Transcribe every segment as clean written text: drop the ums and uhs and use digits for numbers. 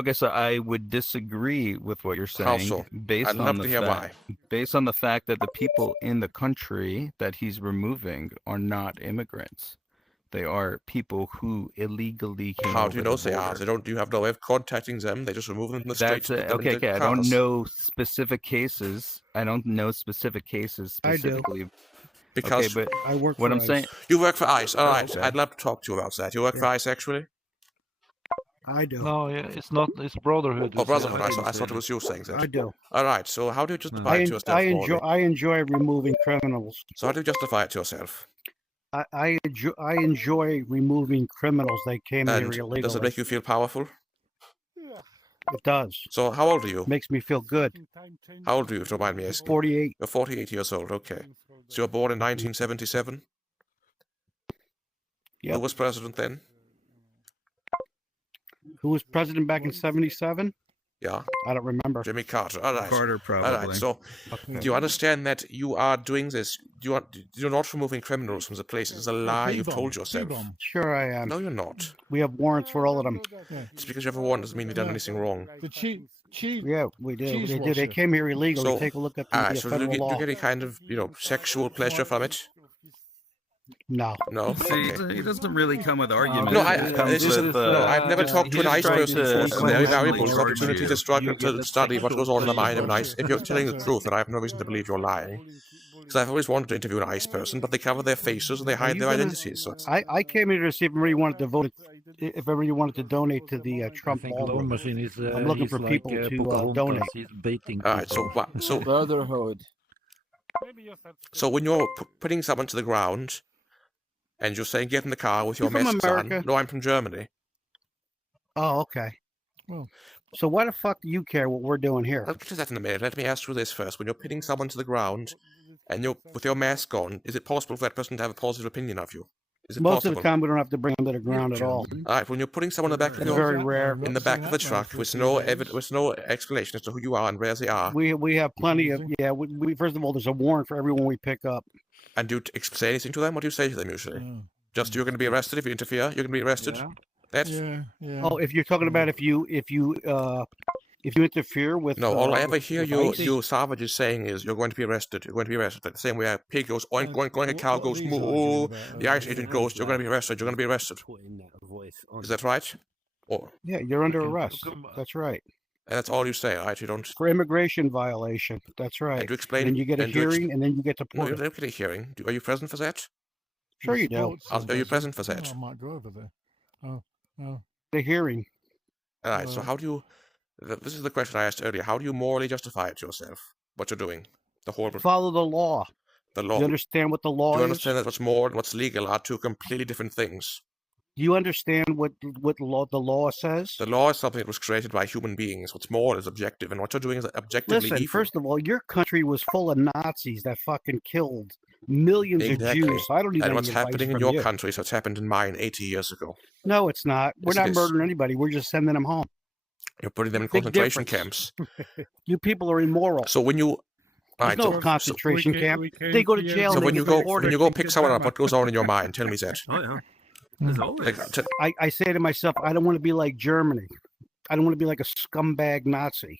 Okay, so I would disagree with what you're How saying so? based I'd on love the to hear why. based on the fact that the people in the country that he's removing are not immigrants. They are people who illegally came How do you over know the they are? border. They don't. You have no way of contacting them. They just remove them from the street, put them Okay, into okay. I cars. don't know specific cases. I don't know specific cases I do. specifically. Because Okay, but I work what for I'm saying, ICE. you work for ICE. All right. okay. I'd love to talk to you about that. You work for ICE, actually? I do. No, yeah, it's not. It's Brotherhood. Oh, who says Brotherhood. that. I thought it was you saying I that. do. All right. So how do you justify it to yourself, I Morley? enjoy removing criminals. So how do you justify it to yourself? I enjoy removing criminals that came here And illegally. does it make you feel powerful? It does. So how old are you? Makes me feel good. How old are you, if you don't mind me asking? 48. You're 48 years old. Okay. So you were born in 1977? Yep. Who was president then? Who was president back in 77? Yeah. I don't remember. Jimmy Carter. All right. Carter, probably. All right. So do you understand that you are doing this? You're not removing criminals from the place. It's a lie you've told yourself. Sure I am. No, you're not. We have warrants for all of them. Just because you have a warrant doesn't mean you've done anything wrong. Yeah, we do. They came here illegally. So, Take a look at all the right, so do federal you law. get any kind of, sexual pleasure from it? No. No? See, Okay. he doesn't really come with arguments. No, It comes with, I've never talked to an ICE person before. It's a very valuable opportunity to struggle to study what goes on in the mind of an ICE. If you're telling the truth, then I have no reason to believe you're lying. Because I've always wanted to interview an ICE person, but they cover their faces and they hide their identities. So I came here to see if everybody wanted to vote, if everybody wanted to donate to the Trump ballroom. I'm looking for people to donate. all right, so Brotherhood. So when you're putting someone to the ground, and you're saying get in the car with your You're from masks on. America? No, I'm from Germany. Oh, okay. So why the fuck do you care what we're doing here? I'll get to that in a minute. Let me ask you this first. When you're pinning someone to the ground, and you're with your mask on, is it possible for that person to have a positive opinion of you? Is it Most possible? of the time, we don't have to bring them to the ground at all. All right, when you're putting someone in the back of It's very your, rare. in the back of the truck with no explanation as to who you are and where they are, We have plenty of, yeah, we first of all, there's a warrant for everyone we pick up. and do you say anything to them? What do you say to them usually? Just you're going to be arrested if you interfere. You're going to be arrested. That's Oh, if you're talking about if you interfere with no. All I ever hear with ICE, you savages saying is you're going to be arrested. You're going to be arrested. Like the same way a pig goes oink oink oink, a cow goes moo. The ICE agent goes, you're going to be arrested. You're going to be arrested. Is that right? Or yeah, you're under arrest. That's right. and that's all you say, right? You don't. For immigration violation. That's right. And to explain. And you get a and to ex- hearing, and then you get No, you deported. don't get a hearing. Are you present for that? Sure you do. Are you present for that? I might go over there. The hearing. All right. So how do you? This is the question I asked earlier. How do you morally justify it to yourself? What you're doing? The whole. Follow the law. The law. You understand what the law Do you is? understand that what's moral and what's legal are two completely different things? Do you understand what the law says? The law is something that was created by human beings. What's moral is objective, and what you're doing is objectively Listen, evil. first of all, your country was full of Nazis that fucking killed millions Exactly. of Jews. So I don't need And any what's advice happening in from your you. country is what's happened in mine 80 years ago. No, it's not. We're Yes, it not is. murdering anybody. We're just sending them home. You're putting them in Big concentration difference. camps. You people are immoral. So when you, There's right, no concentration camp. They go to jail. so and when they you get go deported. pick someone up, what goes on in your mind? Tell me that. Oh yeah. There's always. Like, I say to myself, I don't want to be like Germany. I don't want to be like a scumbag Nazi.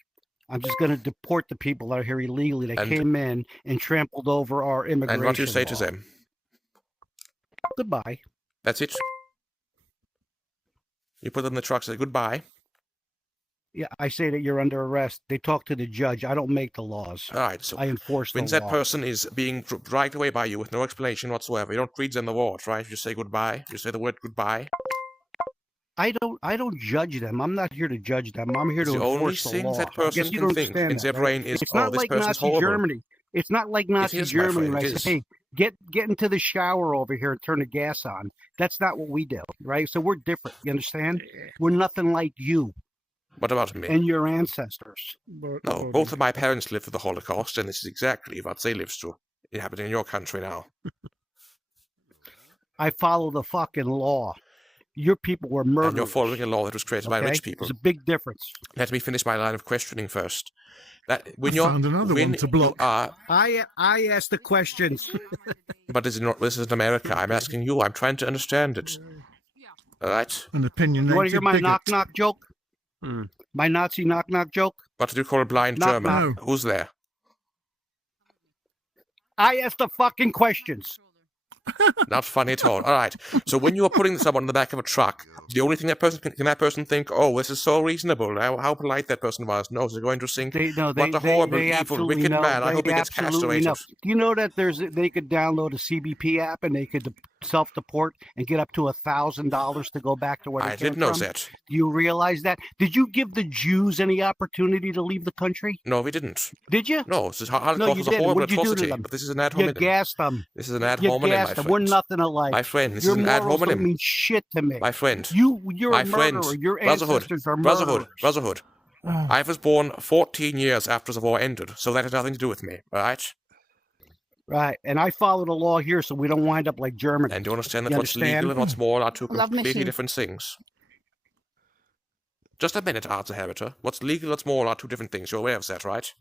I'm just going to deport the people that are here illegally that And- came in and trampled over our immigration and what do you say to law. them? Goodbye. That's it. You put them in the truck, say goodbye. Yeah, I say that you're under arrest. They talk to the judge. I don't make the laws. All right. So I enforce the when law. that person is being dragged away by you with no explanation whatsoever, you don't read them the words, right? You say goodbye. You say the word goodbye. I don't judge them. I'm not here to judge them. I'm here to The only enforce the thing law. that I person guess you can don't think understand in that, their right? brain is, It's not oh, this like person's Nazi horrible. Germany. It's not like Nazi is, my Germany friend, where I it say, is. hey, get into the shower over here and turn the gas on. That's not what we do, right? So we're different. You understand? We're nothing like you What about me? and your ancestors. No, both of my parents lived through the Holocaust, and this is exactly what they lived through, happening in your country now. I follow the fucking law. Your people were murdered. And you're following a law that was created by rich people. There's a big difference. Let me finish my line of questioning first. That when I you're found another when one to you block. are, I ask the questions. but this is in America. I'm asking you. I'm trying to understand it. All right. An opinionated You want to hear my bigot. knock-knock joke? My Nazi knock-knock joke? What did you call a blind Knock, German? knock. Who's there? I asked the fucking questions. Not funny at all. All right. So when you are putting someone in the back of a truck, the only thing that person can that person think, oh, this is so reasonable. How polite that person was. No, they're going to think, what a horrible, evil, wicked man. I hope he gets castrated. Do you know that they could download a CBP app and they could self-deport and get up to $1,000 to go back to where they I came did know from? that. Do you realize that? Did you give the Jews any opportunity to leave the country? No, we didn't. Did you? No, this is Holocaust No, you was a didn't. horrible What'd you do to atrocity. them? But this is an ad You hominem. gassed them. This is an ad You hominem, my gassed them. We're friend. nothing alike. My friend, this Your is an ad morals don't hominem. mean shit to me. My friend. You're My a friend. murderer. Your Brotherhood. ancestors are murderers. Brotherhood. I was born 14 years after the war ended, so that has nothing to do with me, all right? Right, and I follow the law here, so we don't wind up like Germany. And you understand that You what's understand? legal and what's moral are two Love completely machine. different things. Just a minute, Arthur Habiter. What's legal and what's moral are two different things. You're aware of that, right?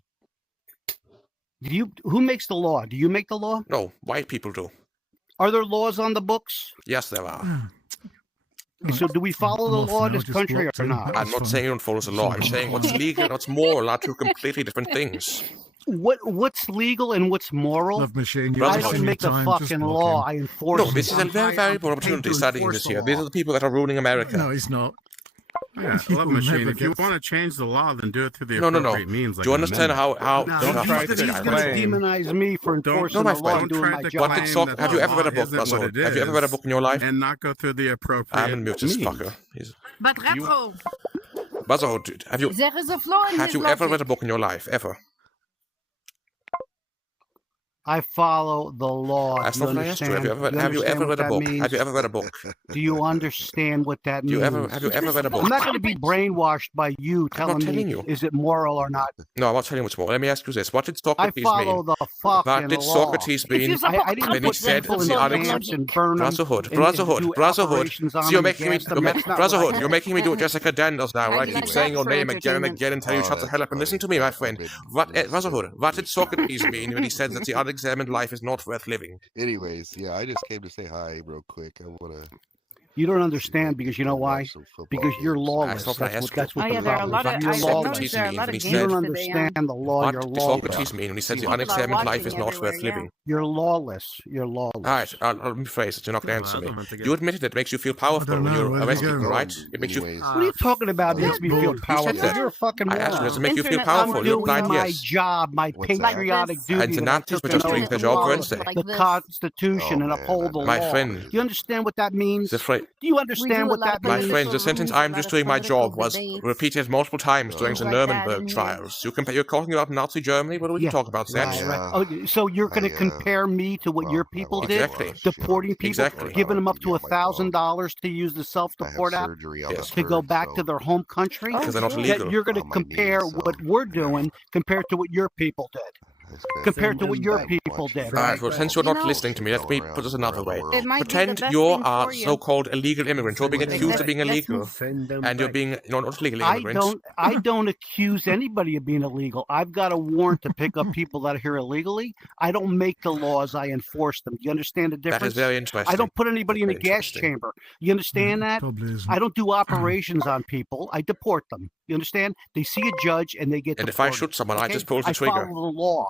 Who makes the law? Do you make the law? No, white people do. Are there laws on the books? Yes, there are. So do we follow the law in this country or not? I'm That's not fine. saying you don't follow the law. I'm saying what's legal and what's moral are two completely different things. What's legal and what's moral? Love machine. Brother, I You're don't wasting make your the time, just fucking walk law. in. I enforce No, it. this is a very valuable opportunity studying this here. These are the people that are ruling America. No, he's not. Yeah, People love machine. never If you get- want to change the law, then do it through the No. appropriate means. Like Do you an understand amendment. how No, don't he's try going to to explain. demonize me for enforcing my the law friend. and Don't doing try my to job. What did claim Sock, that have the you ever read a law book, isn't what Brotherhood? it Have you ever read a is book in your life? and not go through the appropriate I'm gonna mute this means. fucker. But retro, Brotherhood, dude, have you there is a flaw in have his you ever logic. read a book in your life? Ever? I follow the law. That's Do you not what I asked you. understand? Have you ever read a book? means? Have you ever read a book? Do you understand what that Do means? you ever have you ever read a book? I'm not going to be brainwashed by you telling telling me you. is it moral or not. No, I'm not telling you what's more. Let me ask you this: what did I Socrates follow mean? the fucking What did law. Socrates mean? I didn't when he put said people in the camps and burn them Brotherhood, and Brotherhood, do Brotherhood. operations on See, you're them and making me, gas them. That's not what I Brotherhood. did. You're making me do Jessica Daniels now, How right? do you Keep like saying that your for name again and entertainment? again and tell you Oh, shut the that's hell up and listen to me, my friend. forbidden. What, That's Brotherhood? What did Socrates mean when he said that the unexamined life is not worth living? Anyways, yeah, I just came to say hi real quick. I want to. You don't understand because you know why? Because you're lawless. That's not what I asked you. That's what Oh the yeah, there are a problem lot is. of. You're I lawless. noticed there are a lot of He games You said- don't today. understand the law. What You're did lawless. Socrates mean when he said the People are unexamined life is watching not worth everywhere, living? You're lawless. You're lawless. All right, I'll rephrase it. You're not going to answer me. Get You admitted it makes you feel powerful don't when know. you're Where did he arrested go? people, right? It makes you. Anyways, What are you talking about? Makes me feel You said powerful. that. You're a fucking I asked you, does it moron. make you feel Internet powerful? I'm You're doing blind, my yes. job, my What's that? patriotic This- duty. And the that I Nazis took were just an doing oath their to job, follow weren't they? Like the this. Constitution Oh, and man, uphold the My law. friend. Do you understand what that means? The phrase. Do you We understand do what a lot that of My means? friend, the sentence rules, a I'm lot just of doing my political job was debates. repeated multiple times during the Things like that Nuremberg in here. trials. You're talking about Nazi Germany? What are we Yeah. talking about, Right, Zach? right. Oh, so you're going to compare me to what your people did? Exactly. Deporting people, Exactly. giving them up to $1,000 to use the I have self-deport app surgery on Yes. the to go third, back so to their home country? Because they're not shit. legal. That you're going to On my compare knees, so, what we're doing compared to what your people did, compared to what your people did. All right, well, since you're not You know- listening to me, let me put this another way. It might be the Pretend best you thing are for you. so-called illegal immigrant. You're being accused of being Let's illegal, move. and you're being not legal I immigrants. don't accuse anybody of being illegal. I've got a warrant to pick up people that are here illegally. I don't make the laws, I enforce them. Do you understand the difference? That is very interesting. I don't put anybody in a Very gas interesting. chamber. You understand that? Probably isn't. I don't do operations on people. I deport them. You understand? They see a judge and they get And if I deported. shoot someone, I Okay? just pull the I trigger. follow the law.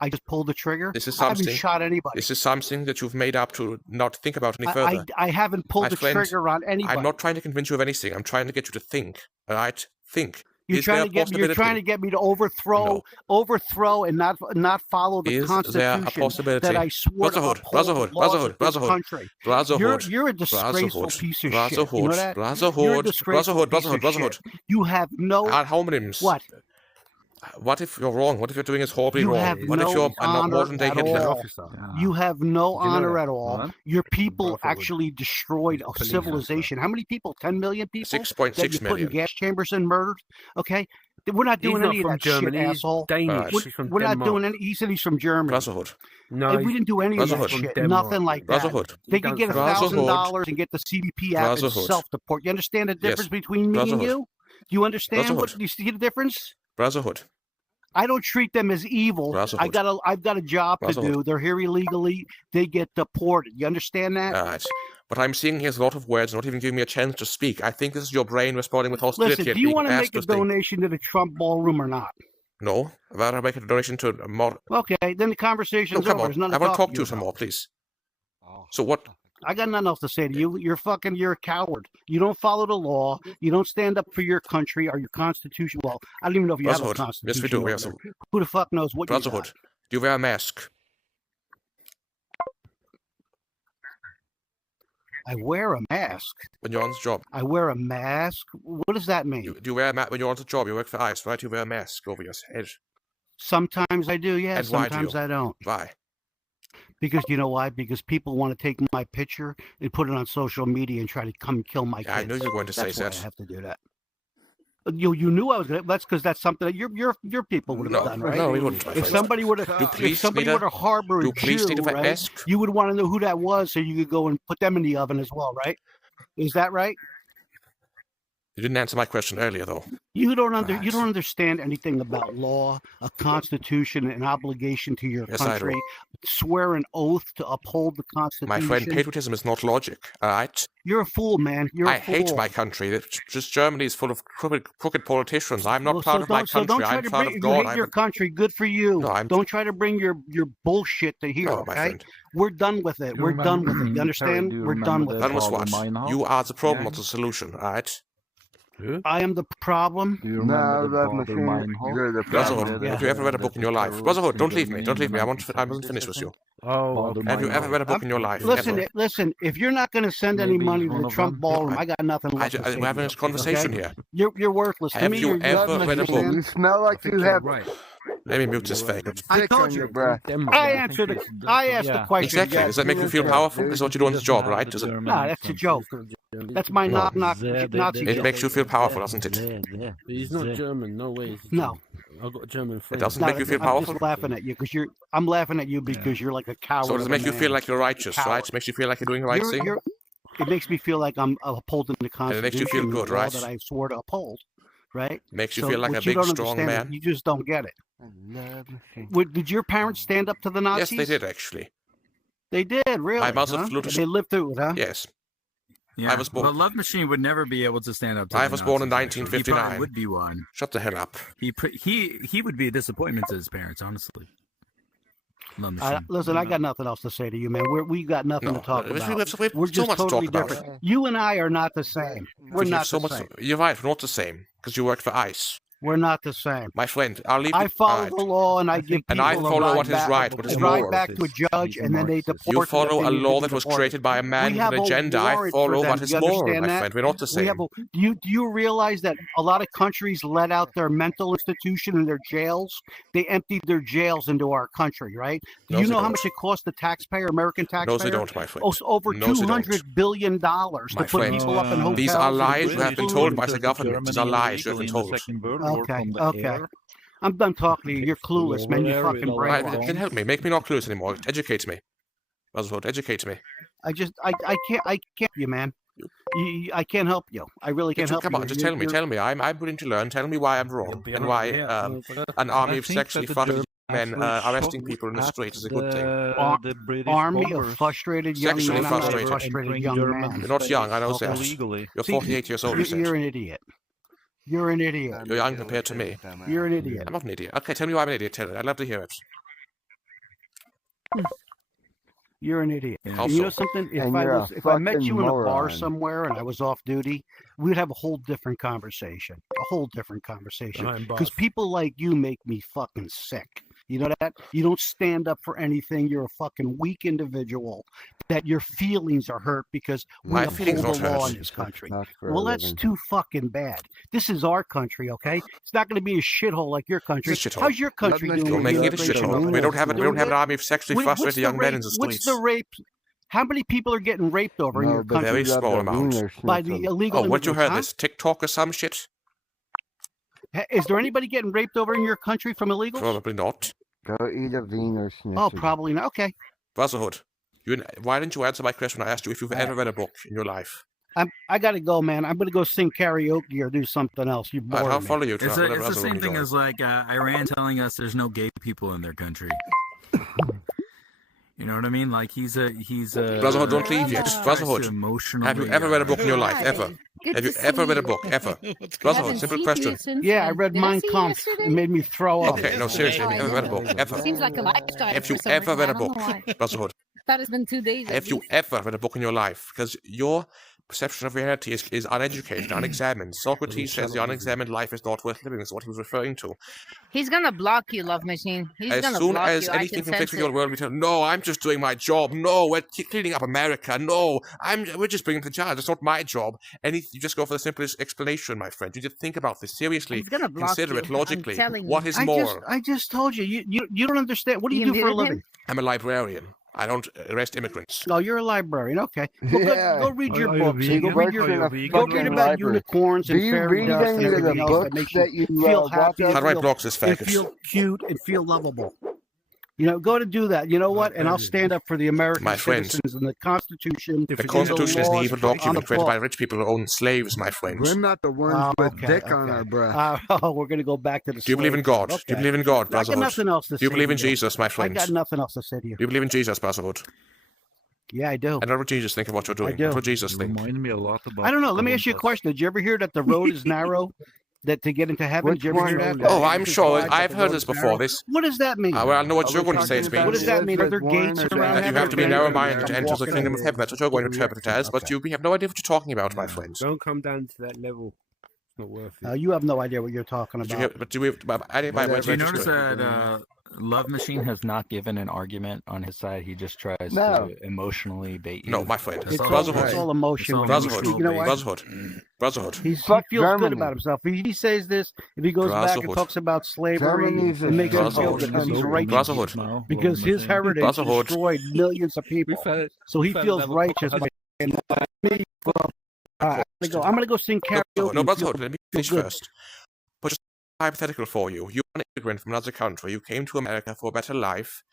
I just pulled the trigger. This is I haven't something. shot anybody. This is something that you've made up to not think about any further. I haven't pulled My the friend, trigger on anybody. I'm not trying to convince you of anything. I'm trying to get you to think. All right, think. You're Is there trying a to get me. You're trying to possibility? get me to overthrow and not follow the Is there a Constitution possibility? that I swore to Brotherhood, uphold Brotherhood, the laws Brotherhood, of this Brotherhood. country. Brotherhood. You're a disgraceful Brotherhood. piece of Brotherhood. shit. You know that? You're a Brotherhood. disgraceful Brotherhood. piece of Brotherhood. shit. You have no Ad hominems. what? What if you're wrong? What if you're doing it horribly You wrong? have What if no you're not honor modern day at Hitler? all. You have no Did you know honor that? at all. What? Your people Brotherhood. actually destroyed a Police. civilization. How many people? 10 million people? 6.6 that you put in million. gas chambers and murdered? Okay? We're not doing any of that shit, asshole. Alright. We're not doing any. He said he's from Germany. Brotherhood. Hey, we didn't do any of that Brotherhood. shit. Nothing like that. Brotherhood. They could get $1,000 and get the CBP app and Brotherhood. self-deport. You understand the Yes. difference between me and Brotherhood. you? Do you understand Brotherhood. what? Do you see the difference? Brotherhood. I don't treat them as evil. Brotherhood. I've got a job to do. Brotherhood. They're here illegally. They get deported. You understand that? All right. What I'm seeing here is a lot of words, not even giving me a chance to speak. I think this is your brain responding with hostility. Listen, do you want to make a donation to the Trump ballroom or not? No. I'd rather make a donation to a more... Okay, then the conversation's No, come over. on. I want to talk to you some more, please. So what... I got nothing else to say to you. You're a coward. You don't follow the law. You don't stand up for your country or your constitution. Well, I don't even know if you have a constitution. Yes, we do. We have some... Who the fuck knows what you got? Brotherhood, do you wear a mask? I wear a mask. When you're on the job. I wear a mask? What does that mean? Do you wear a mask when you're on the job? You work for ICE, right? You wear a mask over your head. Sometimes I do, yeah. And why do sometimes you? I don't. Why? Because you know why? Because people want to take my picture and put it on social media and try to come kill my kids. I knew you were going to say That's why that. I have to do that. You knew I was gonna. That's because that's something that your people would have done, right? No, we wouldn't. If somebody were to harbor a Jew, right, you would want to know who that was, so you could go and put them in the oven as well, right? Is that right? You didn't answer my question earlier, though. You don't understand anything about law, a constitution, an obligation to your country. Swear an oath to uphold the Constitution. My friend, patriotism is not logic. All right. You're a fool, man. I hate my country. Just Germany is full of crooked politicians. I'm not proud of my country. So don't try I'm to proud bring, of God. You hate your country. Good for you. No, don't try to bring your bullshit to here. No, my okay? friend. We're done with it. We're done with it. You understand? We're done with it. Done with what? You are the problem, not the solution. All right. I am the problem. No, that machine. You're the Brotherhood, have you ever read a book in your life? Brotherhood, don't leave me. Don't leave me. I wasn't finished with you. Have you ever read a book in your life? Listen. If you're not going to send any money to the Trump ballroom, I got nothing left to say. We're having this conversation here. You're wortworthless. Have you ever read a book? You smell like you have. Let me mute this thing. I told you. I asked the question. Exactly. Does that make you feel powerful? This is what you do on this job, right? Does it? No, that's a joke. That's my knock Nazi joke. It makes you feel powerful, doesn't it? He's not German. No way. No. I've got a German friend. It doesn't make you feel powerful? I'm just laughing at you because I'm laughing at you because you're like a coward. So does it make you feel like you're righteous, right? It makes you feel like you're doing the right thing? It makes me feel like I'm upholding the Constitution. And it makes you feel good, right? That I swore to uphold, right? Makes you feel like a big, strong man. You just don't get it. Did your parents stand up to the Nazis? Yes, they did, actually. They did, really? My mother flew to... They lived through it, huh? Yes. Yeah. I was born. Well, Love Machine would never be able to stand up to I was born in 1959. He probably would be one. Shut the hell up. He would be a disappointment to his parents, honestly. Love Machine. Listen, I got nothing else to say to you, man. We got nothing to talk about. We're just totally different. You and I are not the same. We're not the same. You're right, we're not the same, because you work for ICE. We're not the same. My friend, I'll leave I follow the law and I give people and I follow what is right, what is moral. back to a judge and then they deport. You follow a law that was created by a man with an agenda. I follow what is moral, my friend. We're not the same. Do you realize that a lot of countries let out their mental institution in their jails? They emptied their jails into our country, right? Do you know how much it costs the taxpayer, American taxpayer? No, they don't, my friend. Over $200 billion to put people up in hotels. These are lies you have been told by the government. These are lies you have been told. Okay. I'm done talking to you. You're clueless, man. You fucking brainwashed. Then help me. Make me not clueless anymore. Educate me. Buzzword, educate me. I can't you, man. I can't help you. I really can't help you. Come on, just tell me. I'm willing to learn. Tell me why I'm wrong and why an army of sexually frustrated men arresting people in the street is a good thing. Army of frustrated young men. Sexually frustrated young men. You're not young, I know that. You're 48 years old, you said. You're an idiot. You're an idiot. You're young compared to me. You're an idiot. I'm not an idiot. Okay, tell me why I'm an idiot. Tell it. I'd love to hear it. You're an idiot. How you know something? If I met you in a bar somewhere and I was off duty, we'd have a whole different conversation. Because people like you make me fucking sick. You know that? You don't stand up for anything. You're a fucking weak individual. That your feelings are hurt because we uphold the law in this country. Well, that's too fucking bad. This is our country, okay? It's not going to be a shithole like your country. How's your country doing? You're making it a shithole. We don't have an army of sexually frustrated young men in the streets. What's the rape? How many people are getting raped over in your country? Very small amount. By the illegal. Oh, what you heard? This TikTok or some shit? Is there anybody getting raped over in your country from illegals? Probably not. Go eat a Wiener Schnitzel. Oh, probably not. Okay. Brotherhood, why didn't you answer my question when I asked you if you've ever read a book in your life? I got to go, man. I'm going to go sing karaoke or do something else. You bored I'll follow you. It's the same thing as like Iran telling us there's no gay people in their country. You know what I mean? Like he's a Brotherhood, don't leave yet. Brotherhood, have you ever read a book in your life? Ever? Have you ever read a book? Ever? Brotherhood, simple question. Yeah, I read Mein Kampf. It made me throw up. Okay, no, seriously, have you ever read a book? Ever? Seems like a lifestyle. Have you ever read a book? Brotherhood, Thought it's been 2 days. have you ever read a book in your life? Because your perception of reality is uneducated, unexamined. Socrates says the unexamined life is not worth living. Is what he was referring to. He's gonna block you, Love Machine. He's As gonna soon block as you. anything I can conflicts sense with your it. world, we tell, no, I'm just doing my job. No, we're cleaning up America. No, we're just bringing the child. It's not my job. You just go for the simplest explanation, my friend. You just think about this seriously. He's gonna block Consider you. it logically. I'm telling you. What is more? I just told you. You don't understand. What do you do for a living? I'm a librarian. I don't arrest immigrants. Oh, you're a librarian. Okay. Well, go read your books. And go read Go read about unicorns and fairy dust and everything else that makes you feel happy. How do I block this and faggot? feel cute and feel lovable. Go to do that. You know what? And I'll stand up for the American citizens and the Constitution. The Constitution is an evil document created by rich people who own slaves, my friends. We're not the ones with dick on our breath. We're going to go back to the Do you believe in God? Okay. Do you believe in God, I got Brotherhood? nothing else to say. Do you believe in to you. Jesus, my I friends? got nothing else to say to you. Do you believe in Jesus, Brotherhood? Yeah, I do. And what would Jesus think of what you're doing? I do. What would Jesus think? Remind me a lot about. I don't know. Let me ask you a question. Did you ever hear that the road is narrow? That to get into heaven? Did you ever hear that? Oh, I'm sure. I've heard this before. What does that mean? Well, I know what you're going to say it means. What does that mean? Are there gates around That you heaven? have to be narrow-minded to enter the kingdom of heaven. That's what you're going to interpret it as. But we have no idea what you're talking about, my friends. Don't come down to that level. It's not worth it. You have no idea what you're talking about. But do we? Did you notice that Love Machine has not given an argument on his side? He just tries to emotionally bait you. No, my friend. It's all emotion. Brotherhood. You know what? Brotherhood. He feels good about himself. If he says this, if he goes back and talks about slavery, and makes him feel good because he's righteous. Because his heritage destroyed millions of people. So he feels righteous. I'm going to go sing karaoke. No, Brotherhood, let me finish first. But just hypothetical for you. You're an immigrant from another country. You came to America for a better life.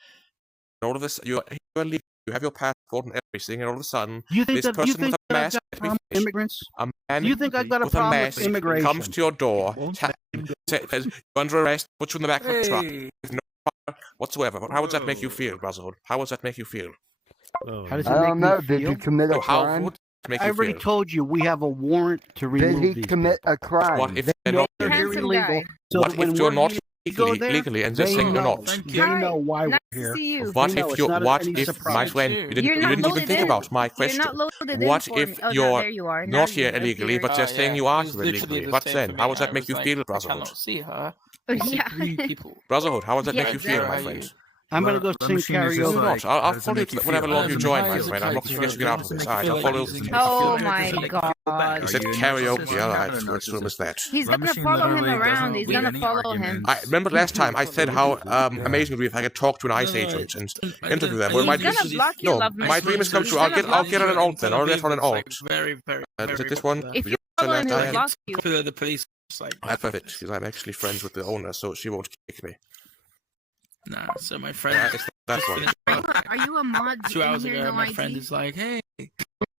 And all of this, you're legal. You have your passport and everything, and all of a sudden, this person with a mask, immigrants? a man Do you think I got a with a problem mask with immigration? comes to your door, says, you're under arrest, puts you in the back of the truck, with no power whatsoever. How would that make you feel, Brotherhood? How would that make you feel? How does it make me Did feel? he commit a How crime? would it make I you already feel? told you we have a warrant to remove Did he these commit a crime? What if They they're know not they're here Handsome illegal. guy. So What when if you're we're not go there, legally and they're they saying you're know. not? They know why Nice we're to see here. you. What They know if it's you? not What any if, surprise. my friend, you You're didn't not even loaded think in. about my You're question? not loaded in What for if me. Oh, no, you're there you are. Now not you here appear. illegally, but they're saying you are here illegally? What then? How would that make you feel, Brotherhood? see her. Yeah. People. Brotherhood, how would that Yeah, make you feel, my exactly. friend? I'm going to go sing No, karaoke. not. I'll follow you whatever long you join, my friend. I'm not going to get out of this. All right, I'll follow you. Oh my god. He said karaoke. All right, which room is that? He's gonna follow him around. He's gonna follow him. I remember last time I said how amazing it would be if I could talk to an ICE agent and interview them. Well, He's gonna block you, no, Love my Machine. dream has come He's true. I'll gonna get block on you. an alt then. I'll get on an alt. Very, Is it this one? If you follow him, he'll block you. For the police. That's perfect, because I'm actually friends with the owner, so she won't kick me. Nah, so my friend. Yeah, it's that one. Are you a mod? 2 hours in here, ago, no my ID? friend is like, "Hey,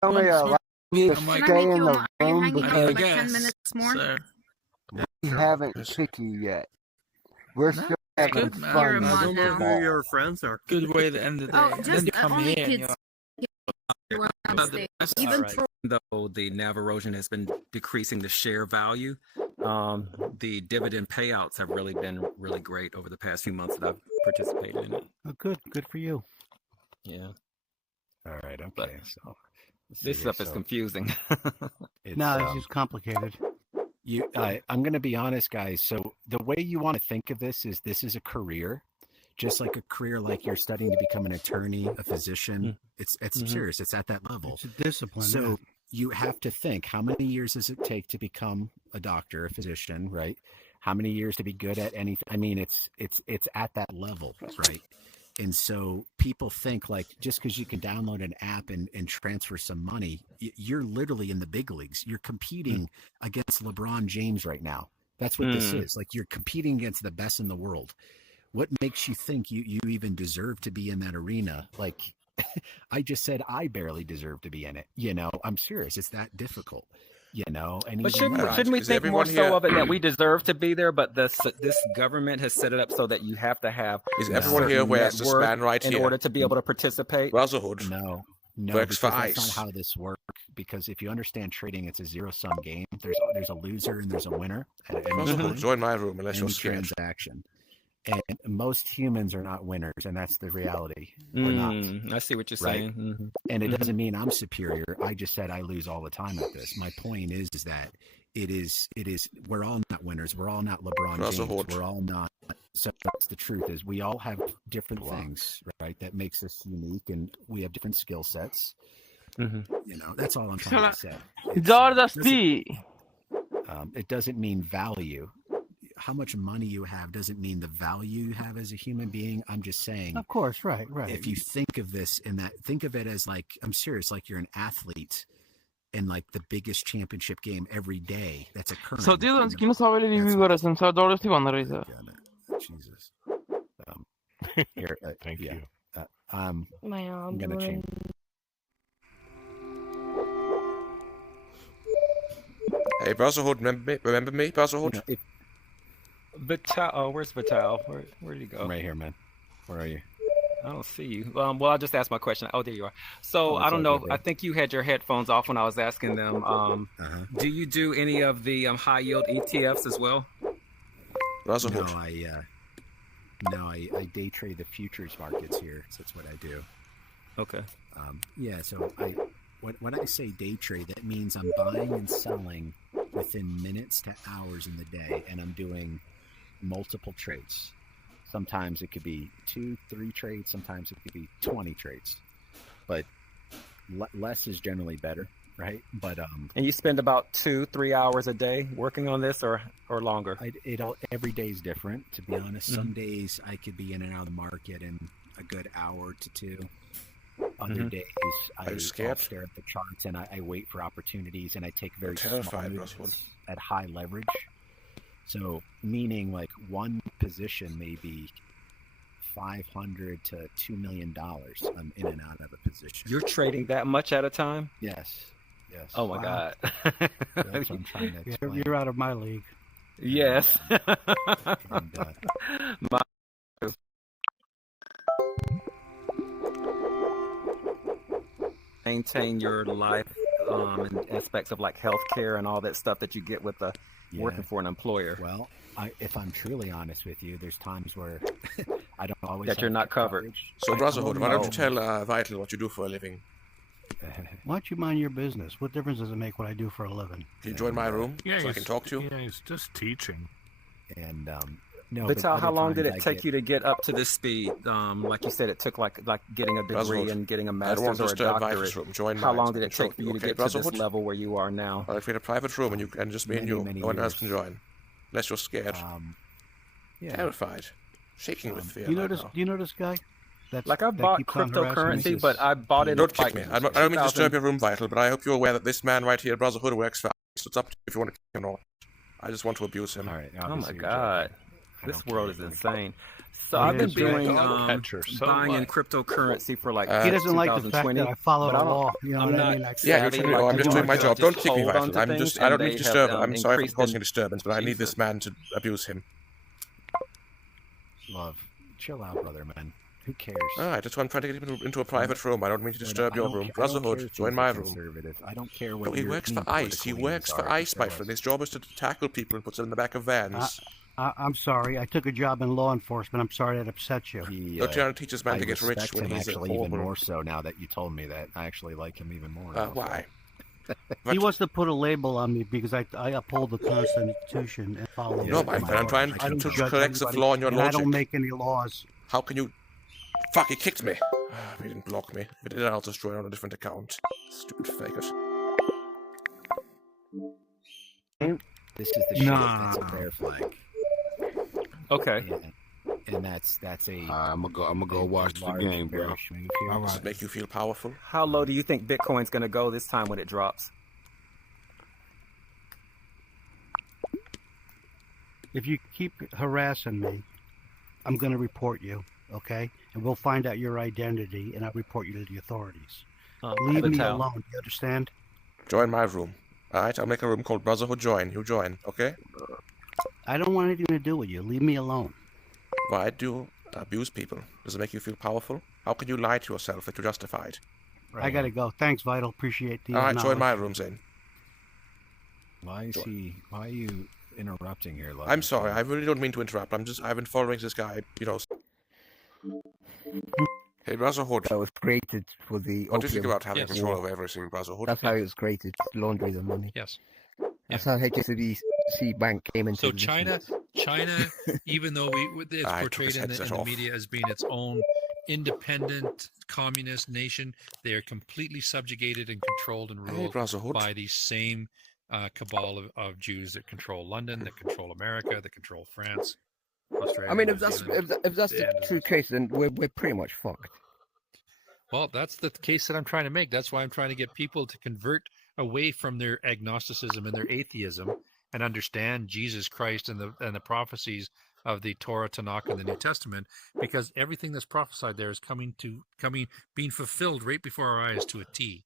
Only allowed me to I'm like, stay in the Are you room hanging out because like 10 minutes more? So, we haven't kicked you yet. We're No, still having good, man. You're a fun. mod I don't know now. who your friends are. good way to end the day. Oh, And just then you come only here and kids. you're Even Alright. Though the NAV erosion has been decreasing the share value, the dividend payouts have really been really great over the past few months that I've participated in it. Oh, good for you. Yeah. All right, okay. But So this stuff is confusing. no, it's just complicated. I'm going to be honest, guys. So the way you want to think of this is a career, just like a career, like you're studying to become an attorney, a physician. It's serious. It's at that level. It's a discipline. So you have to think, how many years does it take to become a doctor, a physician, right? How many years to be good at anything? I mean, it's at that level, right? And so people think like just because you can download an app and transfer some money, you're literally in the big leagues. You're competing against LeBron James right now. That's what this is. Like you're competing against the best in the world. What makes you think you even deserve to be in that arena? Like I just said, I barely deserve to be in it. You know, I'm serious. It's that difficult. you know. And But even shouldn't we think more so of it that we deserve to be there, but this government has set it up so that you have to have is everyone here wears this man right in here order to be able to participate? Brotherhood. No, works for that's ICE. not how this works. Because if you understand trading, it's a zero-sum game. There's a loser and there's a winner. Brotherhood, join my room unless you're scared. Transaction. And most humans are not winners, and that's the reality. We're not. I see what you're Right? saying. Mm-hmm. And it doesn't mean I'm superior. I just said I lose all the time at this. My point is that it is we're all not winners. We're all not LeBron James. We're all not. So that's the truth is we all have different things, right? That makes us unique, and we have different skill sets. Mm-hmm. You know, that's all I'm trying to say. It doesn't mean value. How much money you have doesn't mean the value you have as a human being. I'm just saying. Of course, right. If you think of this think of it as like, I'm serious, like you're an athlete in like the biggest championship game every day that's occurring. So tío, que no sabe el individuo, sen dåligt till vandra i det. Jesus. Here, thank you. I'm gonna change. Hey, Brotherhood, remember me, Brotherhood? Vital, where's Vital? Where did he go? I'm right here, man. Where are you? I don't see you. Well, I'll just ask my question. Oh, there you are. So I don't know. I think you had your headphones off when I was asking them. Do you do any of the high yield ETFs as well? Brotherhood. No, I day trade the futures markets here. So that's what I do. Okay. Yeah. So when I say day trade, that means I'm buying and selling within minutes to hours in the day, and I'm doing multiple trades. Sometimes it could be 2-3 trades. Sometimes it could be 20 trades, but less is generally better, right? But and you spend about 2-3 hours a day working on this, or longer? Every day is different, to be honest. Some days I could be in and out of the market in a good hour to two. Other days I stare at the charts and I wait for opportunities, and I take very small moves at high leverage. So meaning like one position may be $500 to $2 million. I'm in and out of a position. You're trading that much at a time? Yes. Oh my God. That's what I'm trying to explain. You're out of my league. Yes. Maintain your life and aspects of like healthcare and all that stuff that you get with working for an employer. Well, if I'm truly honest with you, there's times where I don't always that you're not covered. So, Brotherhood, why don't you tell Vital what you do for a living? Why don't you mind your business? What difference does it make what I do for a living? Can you join my room so I can talk to you? Yeah, he's just teaching. And no. Vital, how long did it take you to get up to this speed? Like you said, it took like getting a degree and getting a master's or a doctorate. How long did it take for you to get to this level where you are now? I'll create a private room and just me and you. No one else can join. Unless you're scared. Terrified. Shaking with fear. Do you know this guy? Like I bought cryptocurrency, but I bought it. Don't kick me. I don't mean to disturb your room, Vital, but I hope you're aware that this man right here, Brotherhood, works for ICE. It's up to you if you want to kick him or not. I just want to abuse him. All right, oh my God. This world is insane. So I've been doing buying in cryptocurrency for like he doesn't like the fact that I follow the law. You know what I mean? Yeah, I'm just doing my job. Don't kick me, Vital. I don't mean to disturb him. I'm sorry for causing a disturbance, but I need this man to abuse him. Love, chill out, brother, man. Who cares? Alright, that's why I'm trying to get him into a private room. I don't mean to disturb your room. Brotherhood, join my room. I don't care what he works for ICE. He works for ICE, my friend. His job is to tackle people and put them in the back of vans. I'm sorry. I took a job in law enforcement. I'm sorry that upset you. Don't try to teach this man to get rich when he's actually even more so now that you told me that. I actually like him even more. Why? He wants to put a label on me because I uphold the Constitution and follow. No, my friend, I'm trying to correct the flaw in your logic. I don't make any laws. How can you? Fuck! He kicked me. He didn't block me. If it did, I'll just join on a different account. Stupid faggot. This is the shit. That's a bear flag. Okay. And that's a. I'm gonna go watch the game, bro. All right. Does it make you feel powerful? How low do you think Bitcoin's gonna go this time when it drops? If you keep harassing me, I'm gonna report you. Okay, and we'll find out your identity, and I'll report you to the authorities. Leave me alone. You understand? Join my room. Alright, I'll make a room called Brotherhood Join. You join, okay? I don't want anything to do with you. Leave me alone. Why do you abuse people? Does it make you feel powerful? How can you lie to yourself that you're justified? I gotta go. Thanks, Vital. Appreciate the Alright, join knowledge. my room, then. Why are you interrupting here, Love? I'm sorry, I really don't mean to interrupt. I've been following this guy, Hey, Brotherhood. That was created for the What do you think opium about having war. control over everything, Brotherhood? That's how it was created, to launder the money. Yes. That's how HSBC Bank came into So the China, business. even though it's portrayed in the media as being its own independent communist nation, they are completely subjugated and controlled and ruled by the same cabal of Jews that control London, that control America, that control France, Australia. I mean, if New that's Zealand. the true case, then we're pretty much fucked. Well, that's the case that I'm trying to make. That's why I'm trying to get people to convert away from their agnosticism and their atheism and understand Jesus Christ and the prophecies of the Torah, Tanakh, and the New Testament, because everything that's prophesied there is being fulfilled right before our eyes to a T.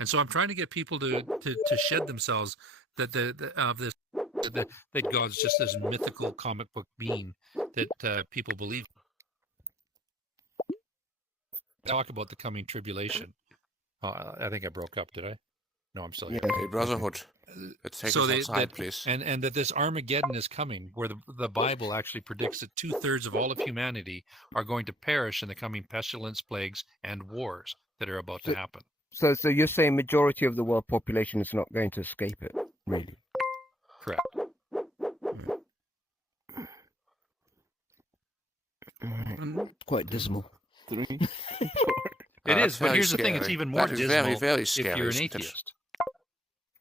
And so I'm trying to get people to shed themselves that that God's just this mythical comic book being that people believe. Talk about the coming tribulation. I think I broke up. Did I? No, I'm still here. Hey, Brotherhood. Let's take this outside, please. And that this Armageddon is coming, where the Bible actually predicts that 2/3 of all of humanity are going to perish in the coming pestilence, plagues, and wars that are about to happen. So you're saying majority of the world population is not going to escape it, really? Correct. Quite dismal. 3, 4. It is, but here's the thing: it's even more dismal very, very if scary, you're an isn't it? atheist,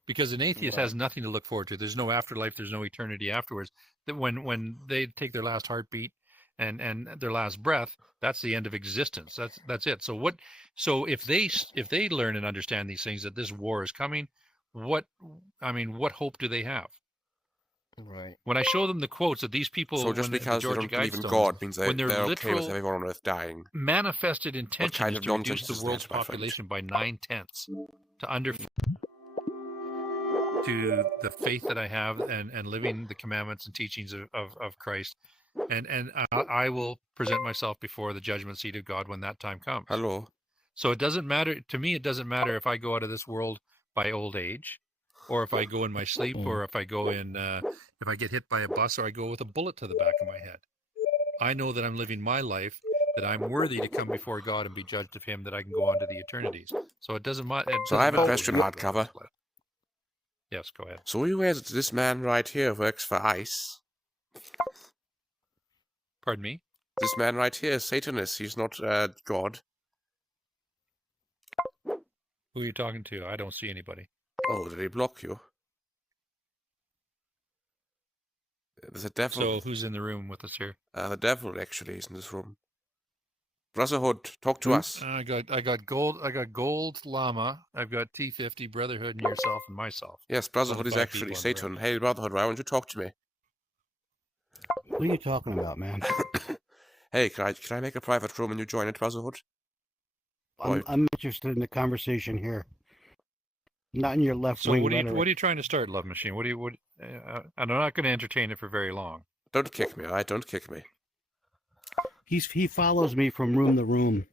because an atheist has nothing to look forward to. There's no afterlife. There's no eternity afterwards. That when they take their last heartbeat and their last breath, that's the end of existence. That's it. So if they learn and understand these things, that this war is coming, what hope do they have? Right. When I show them the quotes that these people, So just because they don't believe in God means they're okay with everyone on Earth dying. Manifested intention kind is of to reduce nonsense the is world's that, my friend? population by 9/10 to the faith that I have and living the commandments and teachings of Christ, and I will present myself before the judgment seat of God when that time comes. Hello. So it doesn't matter to me. It doesn't matter if I go out of this world by old age, or if I go in my sleep, or if I go in if I get hit by a bus, or I go with a bullet to the back of my head. I know that I'm living my life, that I'm worthy to come before God and be judged of Him, that I can go on to the eternities. So it doesn't matter. So I have a question, Hardcover. Yes, go ahead. So you aware that this man right here works for ICE? Pardon me? This man right here is Satanist. He's not God. Who are you talking to? I don't see anybody. Oh, did he block you? There's a devil. So who's in the room with us here? The devil actually is in this room. Brotherhood, talk to us. I got gold llama. I've got T50 Brotherhood and yourself and myself. Yes, Brotherhood is actually Satan. Hey, Brotherhood, why don't you talk to me? What are you talking about, man? Hey, can I make a private room and you join it, Brotherhood? I'm interested in the conversation here, not in your left wing. So what are you trying to start, Love Machine? I'm not going to entertain it for very long. Don't kick me, all right? Don't kick me. He follows me from room to room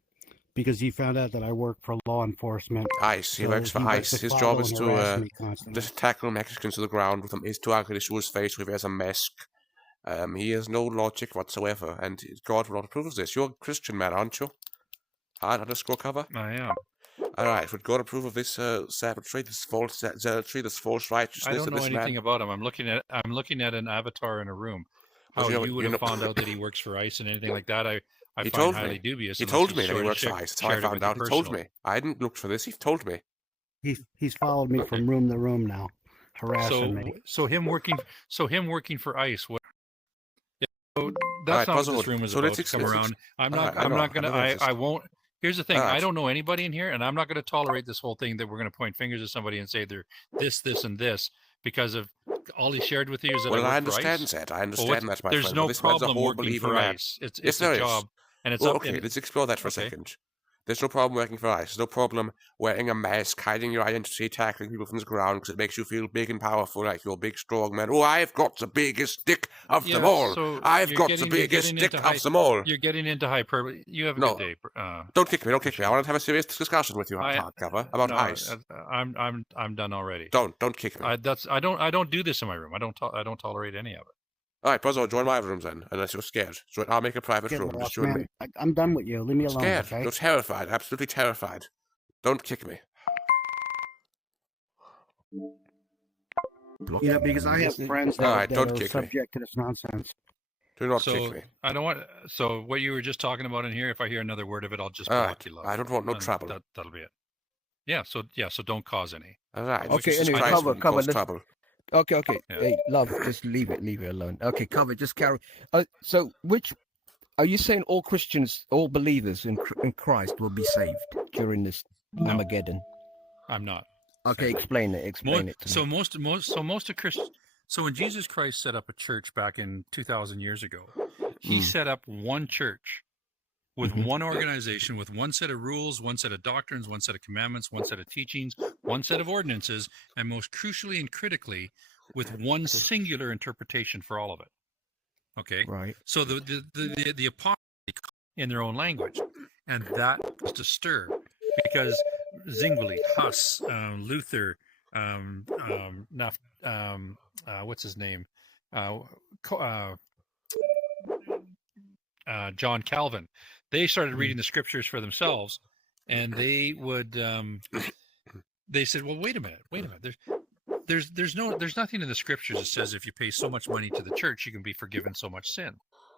because he found out that I work for law enforcement. ICE. He works for ICE. His job is to just tackle Mexicans to the ground with his two ugly to his face. He wears a mask. He has no logic whatsoever, and God will not approve of this. You're a Christian man, aren't you? _cover? I am. All right, would God approve of this savagery, this false zealotry, this false righteousness? I don't know anything about him. I'm looking at an avatar in a room. How you would have found out that he works for ICE and anything like that, I find highly dubious. He told me that he works for ICE. That's how I found out. He told me. I didn't look for this. He told me. He's followed me from room to room now, harassing me. So him working for ICE. So that's not what this room is about. To come around. I'm not gonna. I won't. Here's the thing. I don't know anybody in here, and I'm not going to tolerate this whole thing that we're going to point fingers at somebody and say they're this, and this because of all he shared with you is that I understand that. I understand that, my There's friend. no problem working for ICE. It's a job, and it's okay. Let's explore that for a second. There's no problem working for ICE. There's no problem wearing a mask, hiding your identity, tackling people from the ground because it makes you feel big and powerful, like you're a big, strong man. Oh, I've got the biggest dick of them all. So I've got the biggest dick of them all. You're getting into hyperbole. You have a good day. Don't kick me. Don't kick me. I want to have a serious discussion with you on hardcover about ICE. I'm done already. Don't kick me. I don't do this in my room. I don't tolerate any of it. All right, Buzzo, join my rooms then, unless you're scared. So I'll make a private room. Just join me. I'm done with you. Leave me alone. Scared. Okay? You're terrified. Absolutely terrified. Don't kick me. You know, because I have friends that, don't are kick me. subject to this nonsense. Do not kick me. I don't want. So what you were just talking about in here, if I hear another word of it, I'll just block you. Love. I don't want no trouble. That'll be it. Yeah. So don't cause any. All right. Okay. Anyway, cover. Okay. Yeah. Hey, love, just leave it alone. Okay, cover. Just carry. So which are you saying? All Christians, all believers in Christ will be saved during this Armageddon? I'm not. Okay, explain it. Explain it to so me. most of Christians. So when Jesus Christ set up a church back in 2,000 years ago, he set up one church with one organization, with one set of rules, one set of doctrines, one set of commandments, one set of teachings, one set of ordinances, and most crucially and critically, with one singular interpretation for all of it. Okay? Right. So the apostles in their own language, and that was disturbed because Zwingli, Huss, Luther, what's his name? John Calvin. They started reading the scriptures for themselves, and they would. They said, "Well, wait a minute. There's nothing in the scriptures that says if you pay so much money to the church, you can be forgiven so much sin,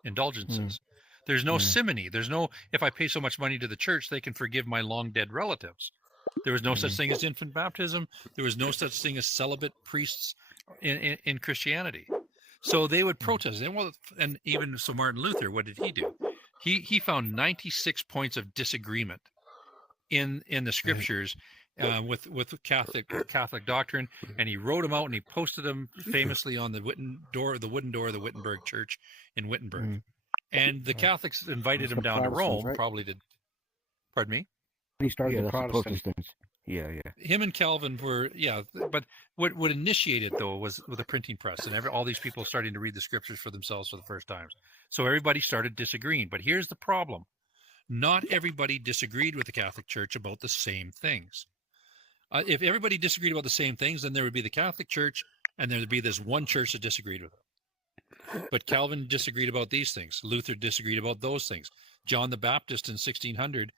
indulgences. There's no simony. There's no if I pay so much money to the church, they can forgive my long dead relatives. There was no such thing as infant baptism. There was no such thing as celibate priests in Christianity. So they would protest. And even so, Martin Luther, what did he do? He found 96 points of disagreement in the scriptures with Catholic doctrine, and he wrote them out and he posted them famously on the wooden door of the Wittenberg Church in Wittenberg. And the Catholics invited him down to Rome, right? Probably to. Pardon me. He started the Protestants. Yeah. Him and Calvin were, but what initiated though was with a printing press and all these people starting to read the scriptures for themselves for the first time. So everybody started disagreeing. But here's the problem: not everybody disagreed with the Catholic Church about the same things. If everybody disagreed about the same things, then there would be the Catholic Church, and there would be this one church that disagreed with it. But Calvin disagreed about these things. Luther disagreed about those things. John the Baptist in 1600,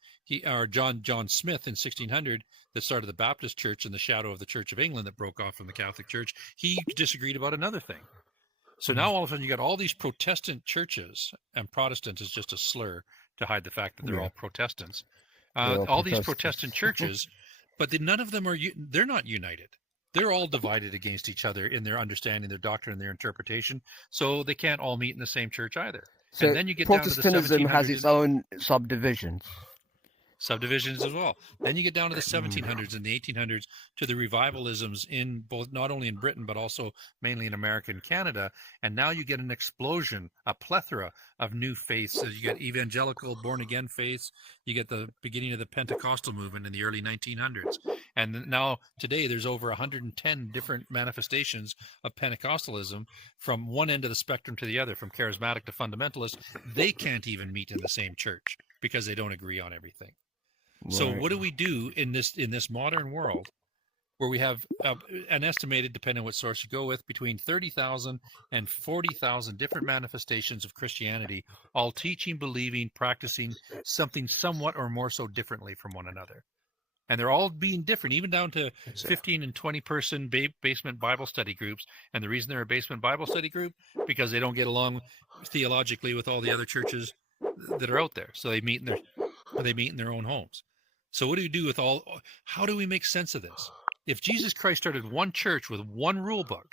John Smith in 1600, that started the Baptist Church in the shadow of the Church of England that broke off from the Catholic Church, he disagreed about another thing. So now all of a sudden you got all these Protestant churches, and Protestant is just a slur to hide the fact that they're all Protestants. All these Protestant churches, but none of them they're not united. They're all divided against each other in their understanding, their doctrine, and their interpretation. So they can't all meet in the same church either. So and then you get Protestantism down to the 1700s, has its own subdivisions. Subdivisions as well. Then you get down to the 1700s and the 1800s to the revivalisms in both, not only in Britain, but also mainly in America and Canada. And now you get an explosion, a plethora of new faiths. So you get evangelical, born-again faiths. You get the beginning of the Pentecostal movement in the early 1900s. And now today there's over 110 different manifestations of Pentecostalism from one end of the spectrum to the other, from charismatic to fundamentalist. They can't even meet in the same church because they don't agree on everything. Right. So what do we do in this modern world where we have an estimated, depending on what source you go with, between 30,000 and 40,000 different manifestations of Christianity, all teaching, believing, practicing something somewhat or more so differently from one another? And they're all being different, even down to 15 and 20 person basement Bible study groups. And the reason they're a basement Bible study group, because they don't get along theologically with all the other churches that are out there. So they meet in their own homes. So what do you do with how do we make sense of this? If Jesus Christ started one church with one rule book,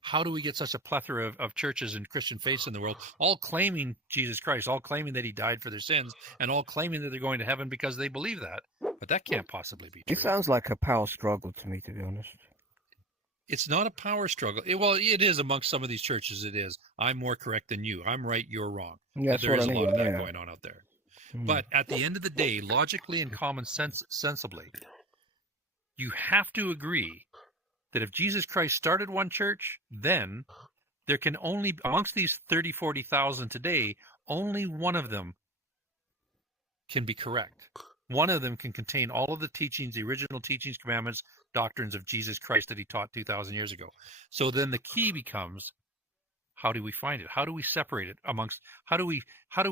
how do we get such a plethora of churches and Christian faiths in the world, all claiming Jesus Christ, all claiming that he died for their sins, and all claiming that they're going to heaven because they believe that? But that can't possibly be true. It sounds like a power struggle to me, to be honest. It's not a power struggle. Well, it is amongst some of these churches. It is. I'm more correct than you. I'm right. You're wrong. Yeah, there is a lot of that going on out there. But at the end of the day, logically and sensibly, you have to agree that if Jesus Christ started one church, then there can only, amongst these 30, 40,000 today, only one of them can be correct. One of them can contain all of the teachings, the original teachings, commandments, doctrines of Jesus Christ that he taught 2,000 years ago. So then the key becomes, how do we find it? How do we separate it amongst, how do we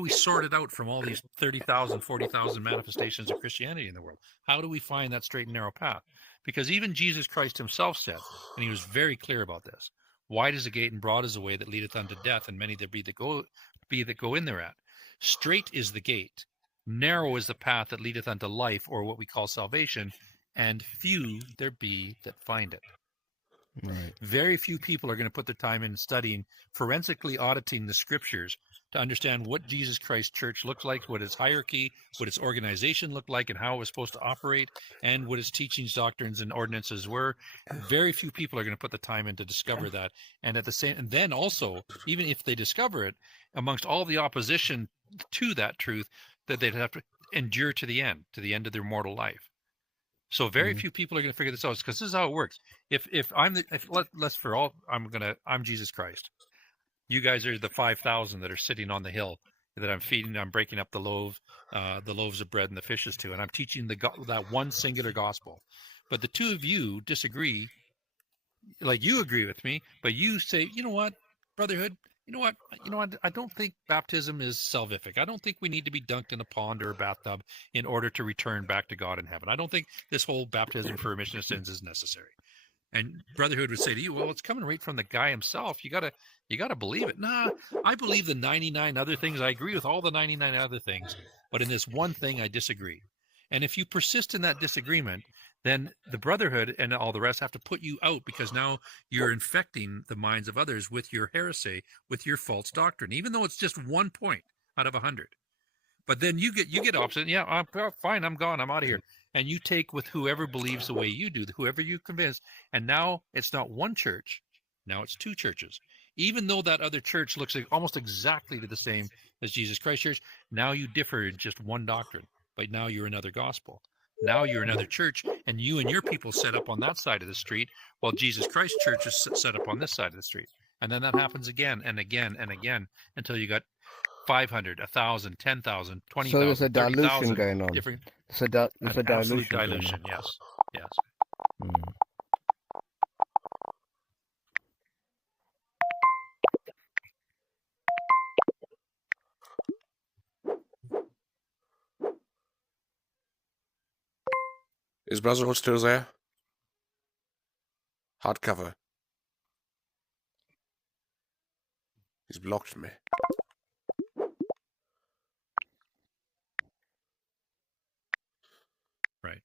sort it out from all these 30,000, 40,000 manifestations of Christianity in the world? How do we find that straight and narrow path? Because even Jesus Christ himself said, and he was very clear about this, wide is the gate and broad is the way that leadeth unto death, and many there be that go in thereat. Straight is the gate, narrow is the path that leadeth unto life, or what we call salvation, and few there be that find it. Right. Very few people are going to put their time in studying, forensically auditing the scriptures to understand what Jesus Christ Church looks like, what its hierarchy, what its organization looked like, and how it was supposed to operate, and what its teachings, doctrines, and ordinances were. Very few people are going to put the time in to discover that. And at the same, and then also, even if they discover it, amongst all the opposition to that truth, that they'd have to endure to the end of their mortal life. So very few people are going to figure this out, because this is how it works. I'm Jesus Christ. You guys are the 5,000 that are sitting on the hill that I'm feeding. I'm breaking up the loaves of bread and the fishes to, and I'm teaching that one singular gospel. But the two of you disagree. Like, you agree with me, but you say, you know what, brotherhood, you know what, I don't think baptism is salvific. I don't think we need to be dunked in a pond or a bathtub in order to return back to God in heaven. I don't think this whole baptism for remission of sins is necessary. And brotherhood would say to you, well, it's coming right from the guy himself. You gotta believe it. Nah, I believe the 99 other things. I agree with all the 99 other things, but in this one thing I disagree. And if you persist in that disagreement, then the brotherhood and all the rest have to put you out, because now you're infecting the minds of others with your heresy, with your false doctrine, even though it's just 1 point out of 100. But then you get opposite. Yeah, I'm fine. I'm gone. I'm out of here. And you take with whoever believes the way you do, whoever you convince. And now it's not one church. Now it's two churches. Even though that other church looks like almost exactly the same as Jesus Christ Church, now you differ in just one doctrine. But now you're another gospel. Now you're another church, and you and your people set up on that side of the street, while Jesus Christ Church is set up on this side of the street. And then that happens again and again and again until you got 500, 1,000, 10,000, 20,000. So there's a dilution going on. Different. It's a dilution. Absolute dilution. Yes. Yes. Is Brotherhood still there? Hardcover. He's blocked me. Right.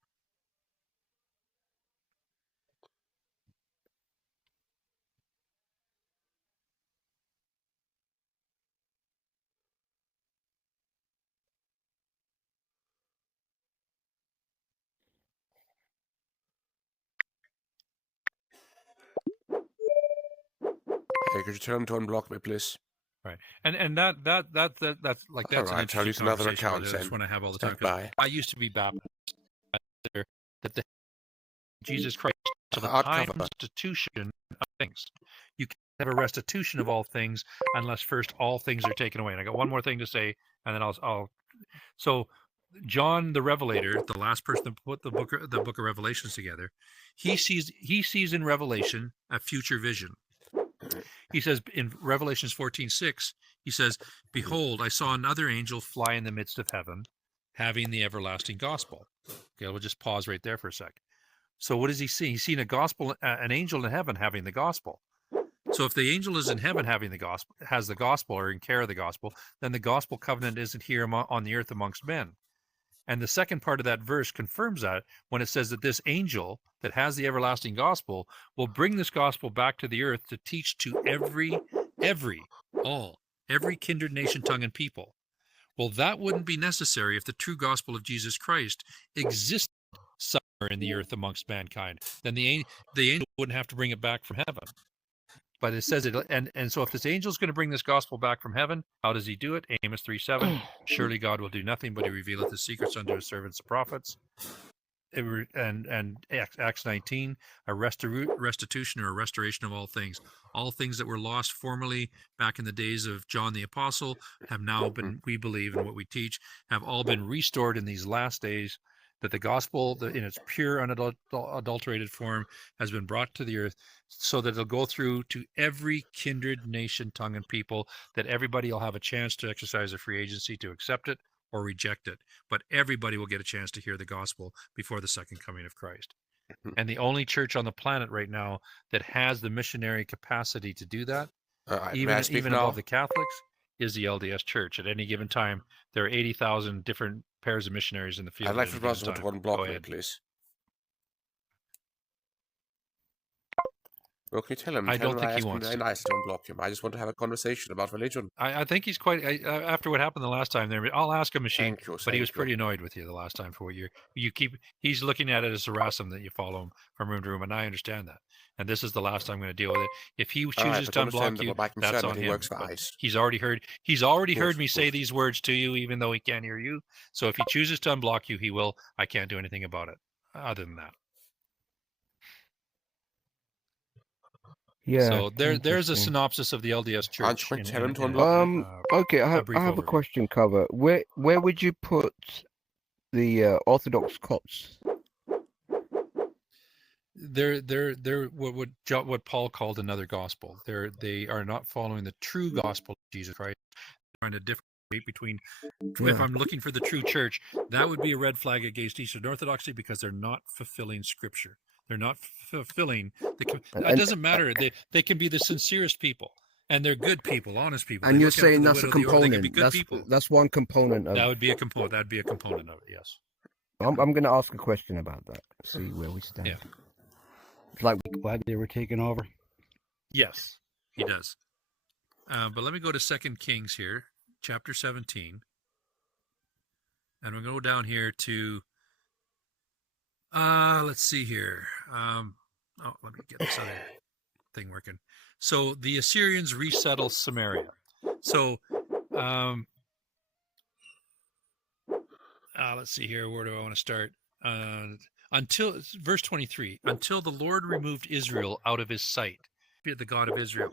Hey, could you tell him to unblock me, please? Right. And that's like, that's all right, I'll use another account then. That's one I have all the time. Bye. I used to be Baptist. That the Jesus Christ to the Hardcover. restitution of things. You can't have a restitution of all things unless first all things are taken away. And I got one more thing to say, and then I'll. So John the Revelator, the last person to put the book of Revelations together, he sees in Revelation a future vision. He says in Revelations 14:6, he says, "Behold, I saw another angel fly in the midst of heaven, having the everlasting gospel." Okay, we'll just pause right there for a sec. So what does he see? He's seen an angel in heaven having the gospel. So if the angel is in heaven having the gospel, has the gospel, or in care of the gospel, then the gospel covenant isn't here on the earth amongst men. And the second part of that verse confirms that when it says that this angel that has the everlasting gospel will bring this gospel back to the earth to teach to every kindred, nation, tongue, and people. Well, that wouldn't be necessary if the true gospel of Jesus Christ existed somewhere in the earth amongst mankind. Then the angel wouldn't have to bring it back from heaven. But it says it, and so if this angel is going to bring this gospel back from heaven, how does he do it? Amos 3:7. Surely God will do nothing, but he revealeth his secrets unto his servants the prophets. And Acts 19, a restitution or a restoration of all things that were lost formerly back in the days of John the Apostle have now been, we believe in what we teach, have all been restored in these last days, that the gospel in its pure unadulterated form has been brought to the earth, so that it'll go through to every kindred, nation, tongue, and people, that everybody will have a chance to exercise a free agency to accept it or reject it, but everybody will get a chance to hear the gospel before the second coming of Christ. And the only church on the planet right now that has the missionary capacity to do that, even above the Catholics, is the LDS Church. At any given time, there are 80,000 different pairs of missionaries in the field. I'd like for Russell to unblock me, please. Well, can you tell him? I don't think he wants to. Nice to unblock him. I just want to have a conversation about religion. I think he's quite. After what happened the last time, there. I'll ask him, Machine. But he was pretty annoyed with you the last time for what you keep. He's looking at it as harassment that you follow him from room to room, and I understand that. And this is the last time I'm going to deal with it. If he chooses to unblock you, that's on him. He's already heard. He's already heard me say these words to you, even though he can't hear you. So if he chooses to unblock you, he will. I can't do anything about it other than that. Yeah. So there's a synopsis of the LDS Church. Okay, I have a question, Cover. Where would you put the Orthodox Copts? They're what Paul called another gospel. They are not following the true gospel of Jesus Christ. They're trying to differentiate between. If I'm looking for the true church, that would be a red flag against Eastern Orthodoxy, because they're not fulfilling Scripture. They're not fulfilling. It doesn't matter. They can be the sincerest people, and they're good people, honest people. And you're saying that's a component. That's one component of. That would be a component. That'd be a component of it. Yes. I'm going to ask a question about that. See where we stand. Yeah. It's like glad they were taken over. Yes, he does. But let me go to 2 Kings here, chapter 17, and we're going to go down here to. Let's see here. Let me get this other thing working. So the Assyrians resettle Samaria. So, let's see here. Where do I want to start? Until verse 23, until the Lord removed Israel out of his sight, the God of Israel.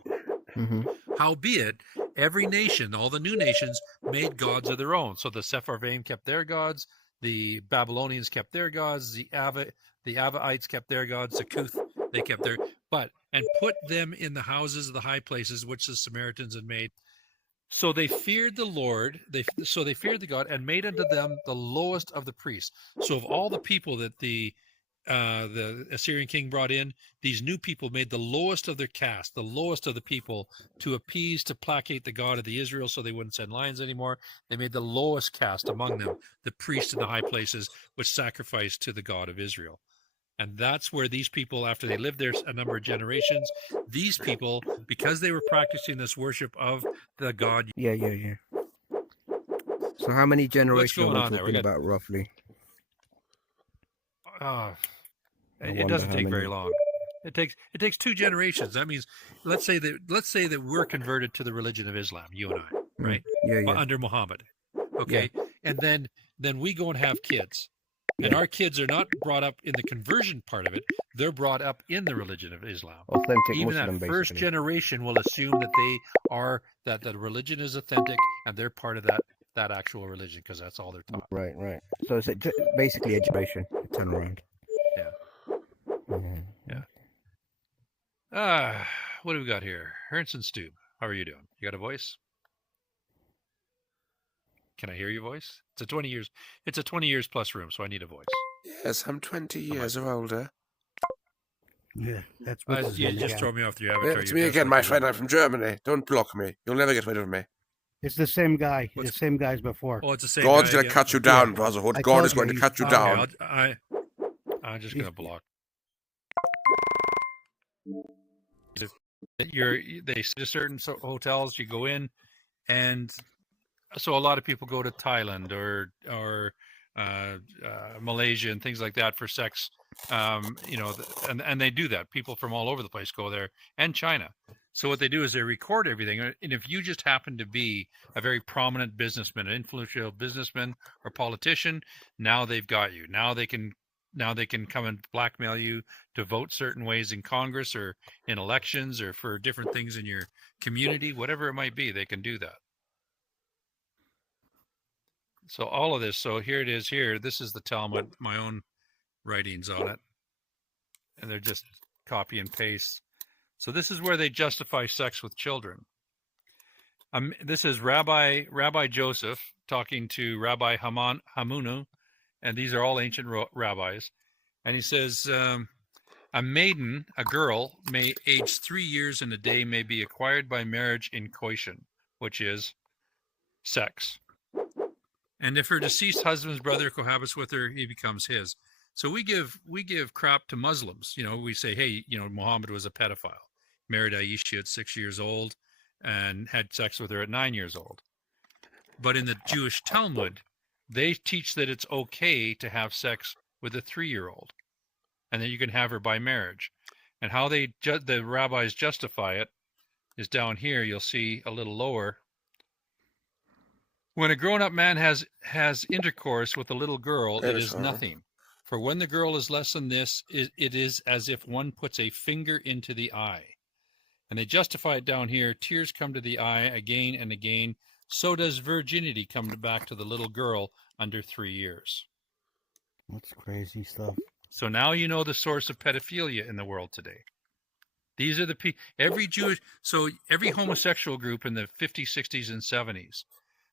Mm-hmm. Howbeit, every nation, all the new nations, made gods of their own. So the Sepharvaim kept their gods. The Babylonians kept their gods. The Avaites kept their gods. The Cuth, they kept their, and put them in the houses of the high places which the Samaritans had made. So they feared the Lord. So they feared the God, and made unto them the lowest of the priests. So of all the people that the Assyrian king brought in, these new people made the lowest of their caste, the lowest of the people, to appease, to placate the God of the Israel, so they wouldn't send lions anymore. They made the lowest caste among them, the priests in the high places, which sacrificed to the God of Israel. And that's where these people, after they lived there a number of generations, these people, because they were practicing this worship of the God. Yeah. So how many generations are we talking about, roughly? It doesn't take very long. It takes 2 generations. That means, let's say that we're converted to the religion of Islam, you and I, right? Yeah. Under Muhammad. Okay. Yeah. And then we go and have kids. And our kids are not brought up in the conversion part of it. They're brought up in the religion of Islam. Authentic Even Muslim, that first generation will assume that they are, that the religion is authentic, and they're part of that actual religion, because that's all they're taught. Right. So it's basically education, turnaround. Yeah. What do we got here? Ernst and Stube, how are you doing? You got a voice? Can I hear your voice? It's a 20 years plus room, so I need a voice. Yes, I'm 20 years or older. Yeah, that's what you just throw me off the avatar. Yeah, it's me again, my friend. I'm from Germany. Don't block me. You'll never get rid of me. It's the same guy. The same guy as before. Oh, it's the same God's guy, going to cut you down, Brotherhood. God is going to cut you down. I'm just going to block. They say to certain hotels, you go in, and so a lot of people go to Thailand or Malaysia and things like that for sex, and they do that. People from all over the place go there, and China. So what they do is they record everything. And if you just happen to be a very prominent businessman, an influential businessman or politician, now they've got you. Now they can come and blackmail you to vote certain ways in Congress or in elections or for different things in your community, whatever it might be, they can do that. So all of this, so here it is here. This is the Talmud, my own writings on it. And they're just copy and paste. So this is where they justify sex with children. This is Rabbi Joseph talking to Rabbi Hamunu, and these are all ancient rabbis. And he says, a maiden, a girl, may age 3 years and a day may be acquired by marriage in koishin, which is sex. And if her deceased husband's brother cohabits with her, he becomes his. So we give crap to Muslims. You know, we say, hey, you know, Muhammad was a pedophile, married Aisha at 6 years old and had sex with her at 9 years old. But in the Jewish Talmud, they teach that it's okay to have sex with a 3-year-old and that you can have her by marriage. And how the rabbis justify it is down here. You'll see a little lower. When a grown-up man has intercourse with a little girl, it is nothing. For when the girl is less than this, it is as if one puts a finger into the eye. And they justify it down here. Tears come to the eye again and again. So does virginity come back to the little girl under 3 years. That's crazy stuff. So now you know the source of pedophilia in the world today. These are the people, every homosexual group in the 50s, 60s, and 70s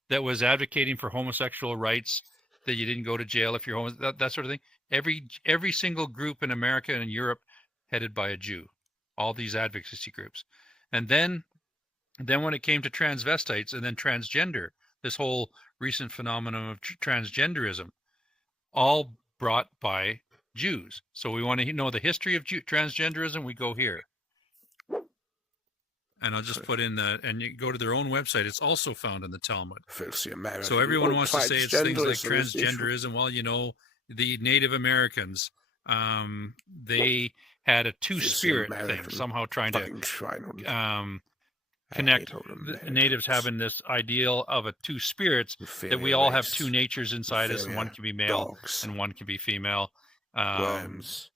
that was advocating for homosexual rights, that you didn't go to jail if you're homo, that sort of thing. Every single group in America and in Europe headed by a Jew, all these advocacy groups. And then when it came to transvestites and then transgender, this whole recent phenomenon of transgenderism, all brought by Jews. So we want to know the history of transgenderism, we go here. And I'll just put in that, and you go to their own website. It's also found in the Talmud. So everyone wants to say it's things like transgenderism. Well, you know, the Native Americans, they had a two-spirit thing, somehow trying to connect natives having this ideal of a two spirits, that we all have two natures inside us, and one can be male and one can be female. This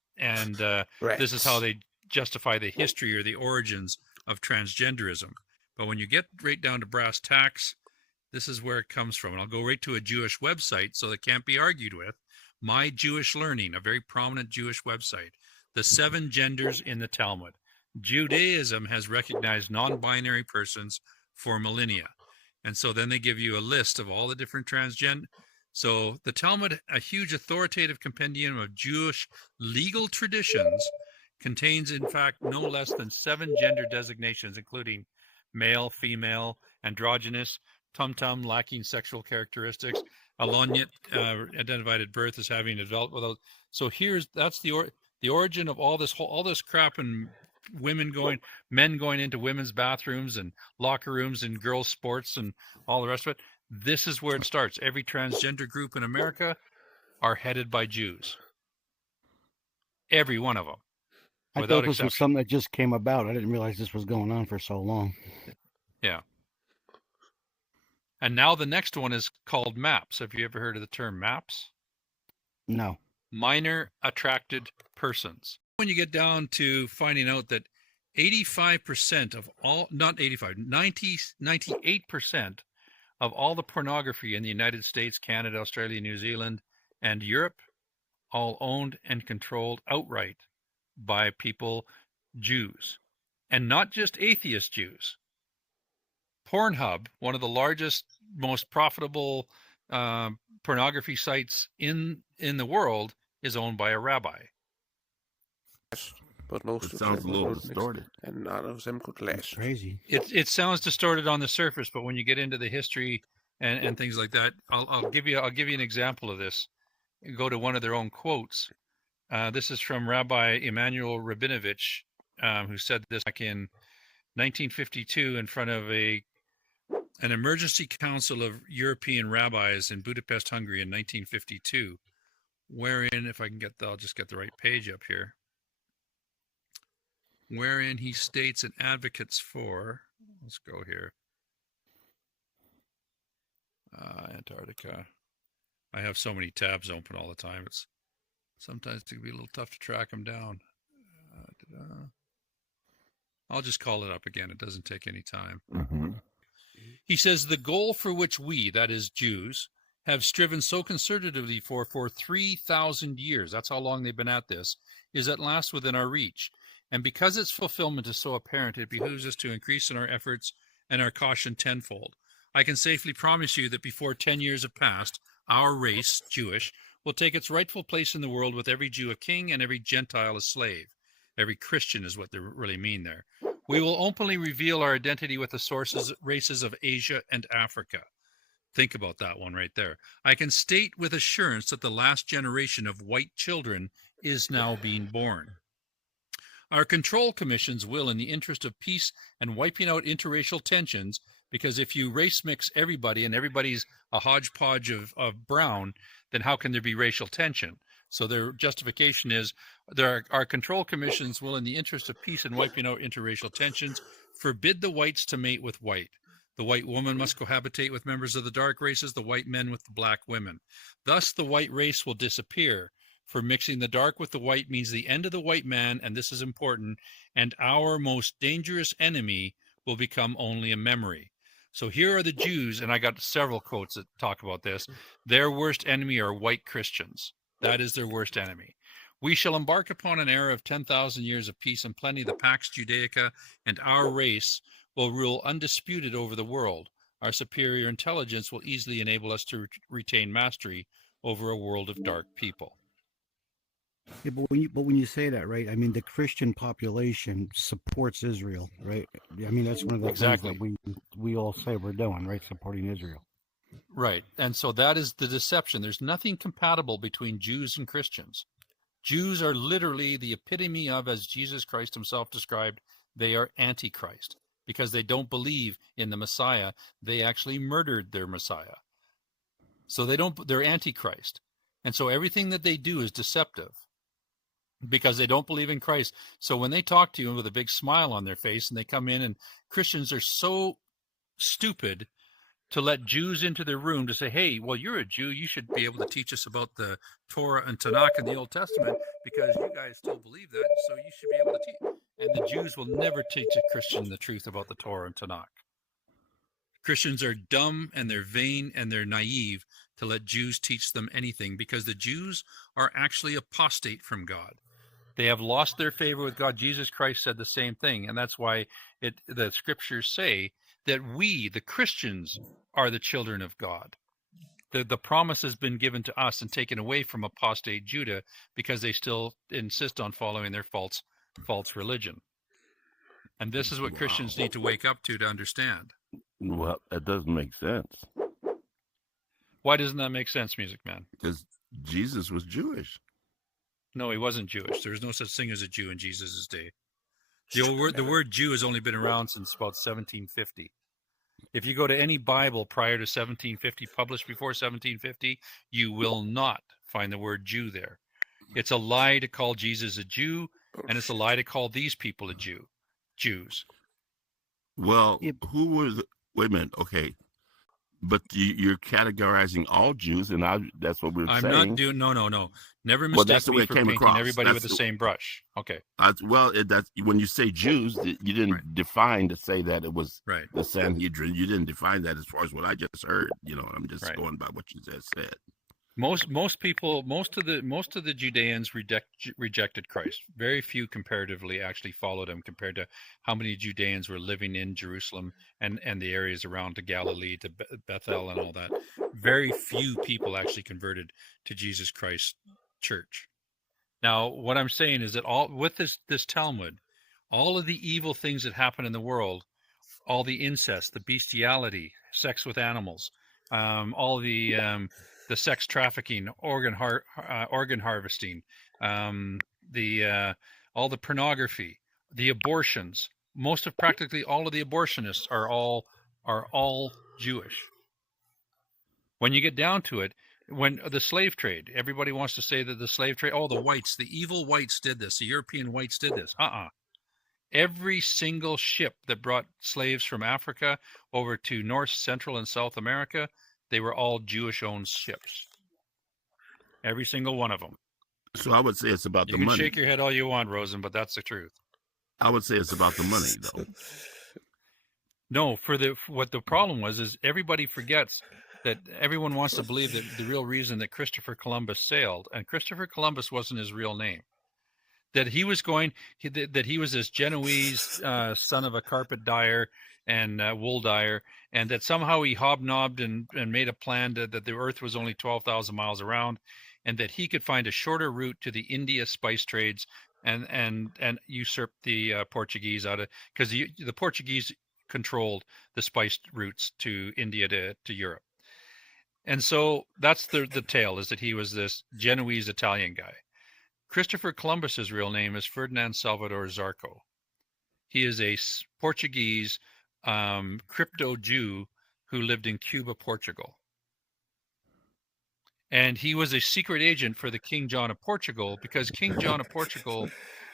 is how they justify the history or the origins of transgenderism. But when you get right down to brass tacks, this is where it comes from. And I'll go right to a Jewish website so that can't be argued with. My Jewish Learning, a very prominent Jewish website. The 7 genders in the Talmud. Judaism has recognized non-binary persons for millennia. And so then they give you a list of all the different transgender. So the Talmud, a huge authoritative compendium of Jewish legal traditions, contains, in fact, no less than 7 gender designations, including male, female, androgynous, tum-tum, lacking sexual characteristics, alonyet, identified at birth as having developed without. So that's the origin of all this crap, and men going into women's bathrooms and locker rooms and girls' sports and all the rest of it. This is where it starts. Every transgender group in America are headed by Jews. Every one of them. I thought this was something that just came about. I didn't realize this was going on for so long. Yeah. And now the next one is called MAPS. Have you ever heard of the term MAPS? No. Minor attracted persons. When you get down to finding out that 85% of all, not 85, 98% of all the pornography in the United States, Canada, Australia, New Zealand, and Europe, all owned and controlled outright by people, Jews, and not just atheist Jews. Pornhub, one of the largest, most profitable pornography sites in the world, is owned by a rabbi. But most it sounds a little distorted, and none of them could last. Crazy. It sounds distorted on the surface, but when you get into the history and things like that, I'll give you an example of this. Go to one of their own quotes. This is from Rabbi Emanuel Rabinovich, who said this back in 1952 in front of an emergency council of European rabbis in Budapest, Hungary in 1952, wherein, if I can I'll just get the right page up here. wherein he states and advocates for, let's go here, Antarctica. I have so many tabs open all the time. It's sometimes it can be a little tough to track them down. I'll just call it up again. It doesn't take any time. He says, the goal for which we, that is Jews, have striven so concertedly for 3,000 years, that's how long they've been at this, is at last within our reach. And because its fulfillment is so apparent, it behooves us to increase in our efforts and our caution tenfold. I can safely promise you that before 10 years have passed, our race, Jewish, will take its rightful place in the world with every Jew a king and every Gentile a slave. Every Christian is what they really mean there. We will openly reveal our identity with the races of Asia and Africa. Think about that one right there. I can state with assurance that the last generation of white children is now being born. Our control commissions will, in the interest of peace and wiping out interracial tensions, because if you race mix everybody and everybody's a hodgepodge of brown, then how can there be racial tension? So their justification is our control commissions will, in the interest of peace and wiping out interracial tensions, forbid the whites to mate with white. The white woman must cohabitate with members of the dark races, the white men with the black women. Thus the white race will disappear. For mixing the dark with the white means the end of the white man, and this is important, and our most dangerous enemy will become only a memory. So here are the Jews, and I got several quotes that talk about this. Their worst enemy are white Christians. That is their worst enemy. We shall embark upon an era of 10,000 years of peace and plenty. The Pax Judaica and our race will rule undisputed over the world. Our superior intelligence will easily enable us to retain mastery over a world of dark people. Yeah, but when you say that, right? I mean, the Christian population supports Israel, right? I mean, that's one of the things that we all say we're doing, right? Supporting Israel. Right. And so that is the deception. There's nothing compatible between Jews and Christians. Jews are literally the epitome of, as Jesus Christ himself described, they are antichrist because they don't believe in the Messiah. They actually murdered their Messiah. So they're antichrist. And so everything that they do is deceptive because they don't believe in Christ. So when they talk to you with a big smile on their face and they come in, and Christians are so stupid to let Jews into their room to say, hey, well, you're a Jew. You should be able to teach us about the Torah and Tanakh in the Old Testament because you guys still believe that. So you should be able to teach. And the Jews will never teach a Christian the truth about the Torah and Tanakh. Christians are dumb and they're vain and they're naive to let Jews teach them anything because the Jews are actually apostate from God. They have lost their favor with God. Jesus Christ said the same thing. And that's why the scriptures say that we, the Christians, are the children of God. The promise has been given to us and taken away from apostate Judah because they still insist on following their false religion. And this is what Christians need to wake up to understand. Well, that doesn't make sense. Why doesn't that make sense, Music Man? Because Jesus was Jewish. No, he wasn't Jewish. There was no such thing as a Jew in Jesus' day. The word Jew has only been around since about 1750. If you go to any Bible prior to 1750, published before 1750, you will not find the word Jew there. It's a lie to call Jesus a Jew, and it's a lie to call these people a Jews. Well, who was? Wait a minute. Okay, but you're categorizing all Jews, and that's what we're saying. I'm not doing. No. Never mistake me for painting everybody with the same brush. Okay. That's when you say Jews, you didn't define to say that it was the Sanhedrin. You didn't define that as far as what I just heard. I'm just going by what you just said. Most of the Judeans rejected Christ. Very few comparatively actually followed him compared to how many Judeans were living in Jerusalem and the areas around to Galilee, to Bethel and all that. Very few people actually converted to Jesus Christ's church. Now, what I'm saying is that with this Talmud, all of the evil things that happen in the world, all the incest, the bestiality, sex with animals, all the sex trafficking, organ harvesting, all the pornography, the abortions. Practically all of the abortionists are all Jewish. When you get down to it, when the slave trade, everybody wants to say that the slave trade, the whites, the evil whites did this, the European whites did this. Every single ship that brought slaves from Africa over to North, Central, and South America, they were all Jewish-owned ships. Every single one of them. So I would say it's about the money. You can shake your head all you want, Rosen, but that's the truth. I would say it's about the money, though. No, what the problem was is everybody forgets that everyone wants to believe that the real reason that Christopher Columbus sailed, and Christopher Columbus wasn't his real name, that he was this Genoese son of a carpet dyer and wool dyer, and that somehow he hobnobbed and made a plan that the Earth was only 12,000 miles around, and that he could find a shorter route to the India spice trades and usurp the Portuguese out of, because the Portuguese controlled the spice routes to India to Europe. And so that's the tale, is that he was this Genoese Italian guy. Christopher Columbus's real name is Ferdinand Salvador Zarco. He is a Portuguese crypto Jew who lived in Cuba, Portugal. And he was a secret agent for the King John of Portugal, because King John of Portugal,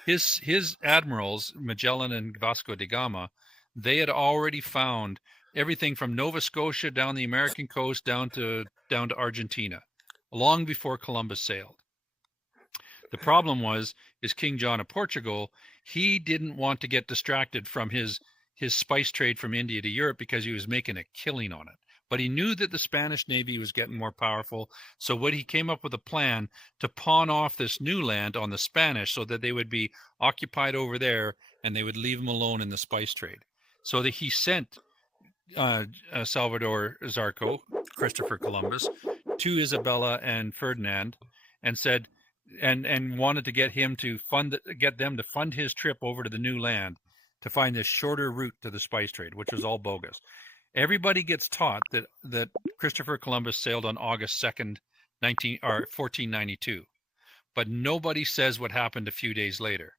his admirals, Magellan and Vasco da Gama, they had already found everything from Nova Scotia down the American coast down to Argentina, long before Columbus sailed. The problem is King John of Portugal, he didn't want to get distracted from his spice trade from India to Europe because he was making a killing on it. But he knew that the Spanish Navy was getting more powerful. So he came up with a plan to pawn off this new land on the Spanish so that they would be occupied over there and they would leave him alone in the spice trade. So that he sent Salvador Zarco, Christopher Columbus, to Isabella and Ferdinand, and said, and wanted to get them to fund his trip over to the new land to find this shorter route to the spice trade, which was all bogus. Everybody gets taught that Christopher Columbus sailed on August 2nd, 1492, but nobody says what happened a few days later.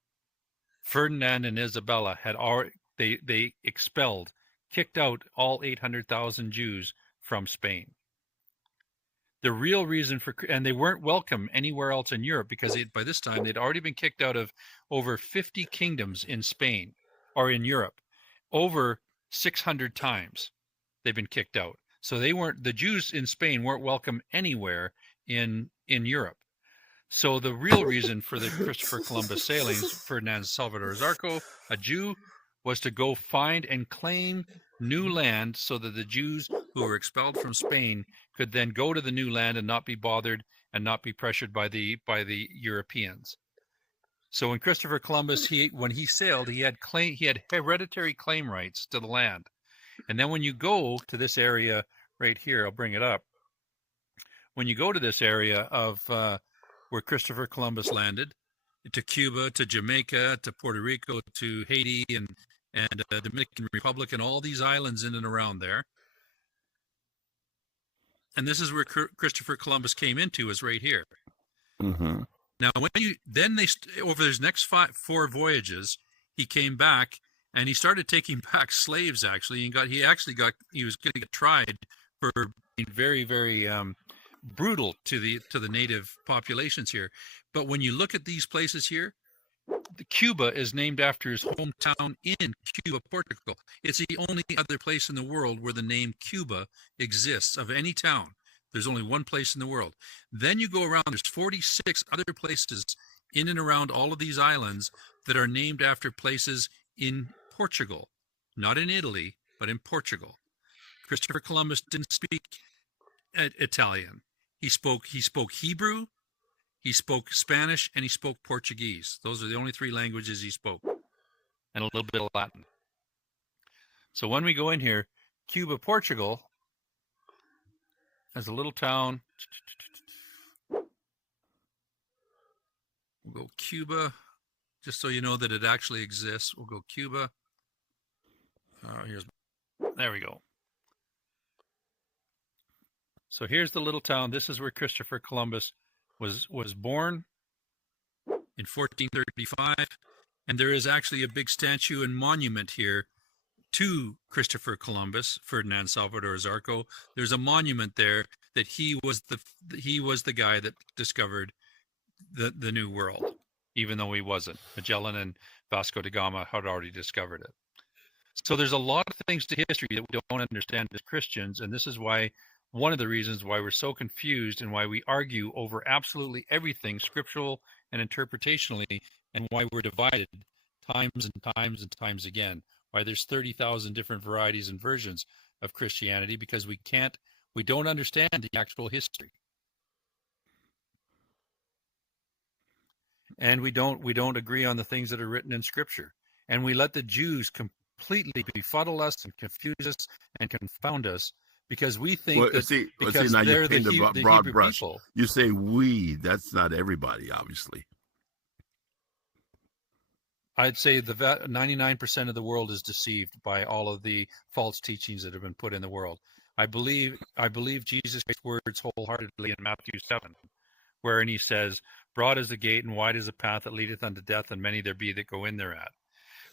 Ferdinand and Isabella had already they kicked out all 800,000 Jews from Spain. The real reason and they weren't welcome anywhere else in Europe, because by this time they'd already been kicked out of over 50 kingdoms in Spain or in Europe. Over 600 times they've been kicked out. So the Jews in Spain weren't welcome anywhere in Europe. So the real reason for the Christopher Columbus sailings, Ferdinand Salvador Zarco, a Jew, was to go find and claim new land so that the Jews who were expelled from Spain could then go to the new land and not be bothered and not be pressured by the Europeans. So when Christopher Columbus, when he sailed, he had hereditary claim rights to the land. And then when you go to this area right here, I'll bring it up. When you go to this area of where Christopher Columbus landed, to Cuba, to Jamaica, to Puerto Rico, to Haiti, and Dominican Republic, and all these islands in and around there. And this is where Christopher Columbus came into, is right here. Mm-hmm. Now, over his next 4 voyages, he came back and he started taking back slaves. Actually, he was going to get tried for being very, very brutal to the native populations here. But when you look at these places here, Cuba is named after his hometown in Cuba, Portugal. It's the only other place in the world where the name Cuba exists of any town. There's only one place in the world. Then you go around, there's 46 other places in and around all of these islands that are named after places in Portugal. Not in Italy, but in Portugal. Christopher Columbus didn't speak Italian. He spoke Hebrew, he spoke Spanish, and he spoke Portuguese. Those are the only 3 languages he spoke, and a little bit of Latin. So when we go in here, Cuba, Portugal, has a little town. We'll go Cuba, just so you know that it actually exists. We'll go Cuba. There we go. So here's the little town. This is where Christopher Columbus was born in 1435, and there is actually a big statue and monument here to Christopher Columbus, Ferdinand Salvador Zarco. There's a monument there that he was the guy that discovered the New World, even though he wasn't. Magellan and Vasco da Gama had already discovered it. So there's a lot of things to history that we don't understand as Christians, and this is why one of the reasons why we're so confused and why we argue over absolutely everything scriptural and interpretationally, and why we're divided times and times and times again. Why there's 30,000 different varieties and versions of Christianity, because we don't understand the actual history. And we don't agree on the things that are written in Scripture, and we let the Jews completely befuddle us and confuse us and confound us because we think because now they're you paint the broad Hebrew brush. people. You say we. That's not everybody, obviously. I'd say the 99% of the world is deceived by all of the false teachings that have been put in the world. I believe Jesus Christ's words wholeheartedly in Matthew 7, wherein he says, "Broad is the gate and wide is the path that leadeth unto death, and many there be that go in thereat.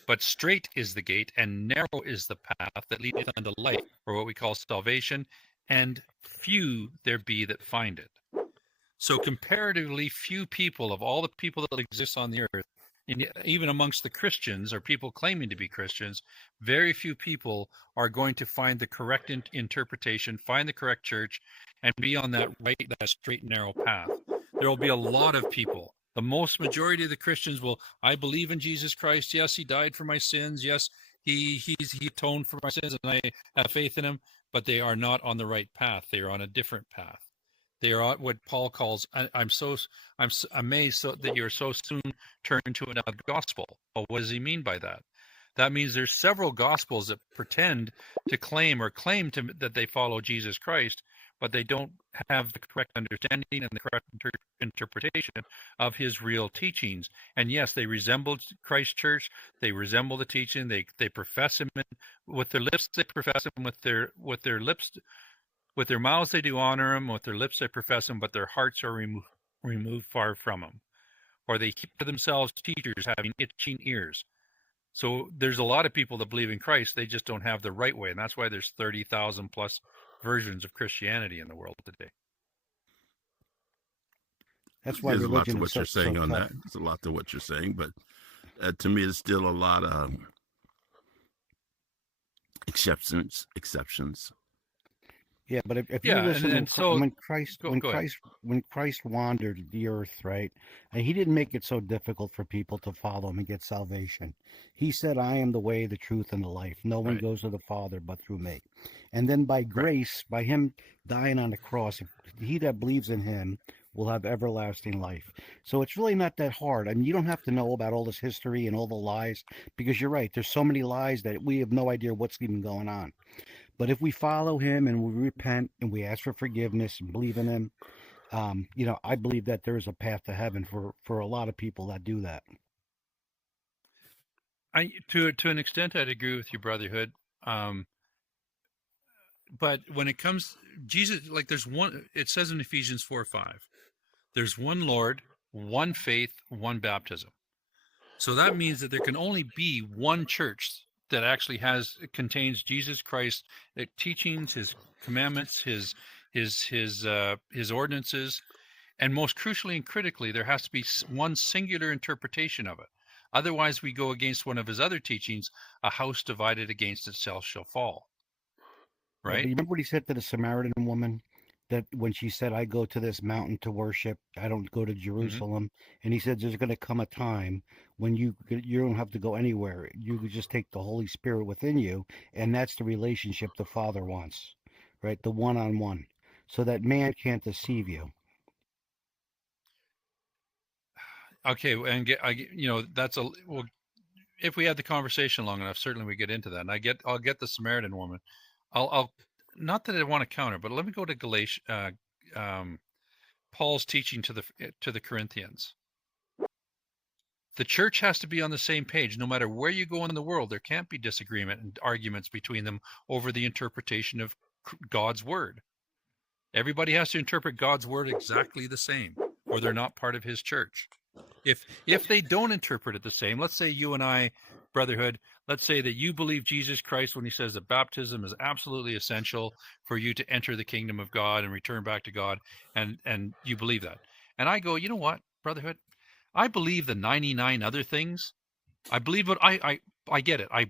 But straight is the gate and narrow is the path that leadeth unto life," or what we call salvation, "and few there be that find it." So comparatively few people of all the people that exist on the earth, and even amongst the Christians or people claiming to be Christians, very few people are going to find the correct interpretation, find the correct church, and be on that straight and narrow path. There will be a lot of people. The majority of the Christians will, I believe in Jesus Christ. Yes, he died for my sins. Yes, he atoned for my sins, and I have faith in him. But they are not on the right path. They are on a different path. They are what Paul calls, I'm amazed that you're so soon turned to another gospel. Well, what does he mean by that? That means there's several gospels that pretend to claim that they follow Jesus Christ, but they don't have the correct understanding and the correct interpretation of his real teachings. And yes, they resemble Christ Church. They resemble the teaching. They profess him with their lips. They profess him with their lips. With their mouths they do honor him, with their lips they profess him, but their hearts are removed far from him. Or they keep to themselves teachers having itching ears. So there's a lot of people that believe in Christ, they just don't have the right way, and that's why there's 30,000 plus versions of Christianity in the world today. That's why there's a lot to religion what is you're so saying on tough. that. There's a lot to what you're saying, but to me, it's still a lot of exceptions. Yeah, but if you listen, when Christ wandered the earth, right, and he didn't make it so difficult for people to follow him and get salvation. He said, "I am the way, the truth, and the life. No one goes to the Father but through me." And then by grace, by him dying on the cross, he that believes in him will have everlasting life. So it's really not that hard. I mean, you don't have to know about all this history and all the lies, because you're right. There's so many lies that we have no idea what's even going on. But if we follow him and we repent and we ask for forgiveness and believe in him, I believe that there is a path to heaven for a lot of people that do that. To an extent, I'd agree with you, Brotherhood. But when it comes, Jesus, like there's one, it says in Ephesians 4:5, there's one Lord, one faith, one baptism. So that means that there can only be one church that actually contains Jesus Christ, teachings, his commandments, his ordinances, and most crucially and critically, there has to be one singular interpretation of it. Otherwise, we go against one of his other teachings: "A house divided against itself shall fall." Right? Yeah, but you remember what he said to the Samaritan woman, that when she said, "I go to this mountain to worship, I don't go to Jerusalem," and he said, "There's going to come a time when you don't have to go anywhere. You could just take the Holy Spirit within you, and that's the relationship the Father wants, right? The one-on-one, so that man can't deceive you." Okay, and if we had the conversation long enough, certainly we get into that, and I'll get the Samaritan woman. I'll not that I want to counter, but let me go to Paul's teaching to the Corinthians. The church has to be on the same page. No matter where you go in the world, there can't be disagreement and arguments between them over the interpretation of God's word. Everybody has to interpret God's word exactly the same, or they're not part of his church. If they don't interpret it the same, let's say you and I, Brotherhood, let's say that you believe Jesus Christ when he says that baptism is absolutely essential for you to enter the kingdom of God and return back to God, and you believe that. And I go, you know what, Brotherhood? I believe the 99 other things, I believe it. I get it. I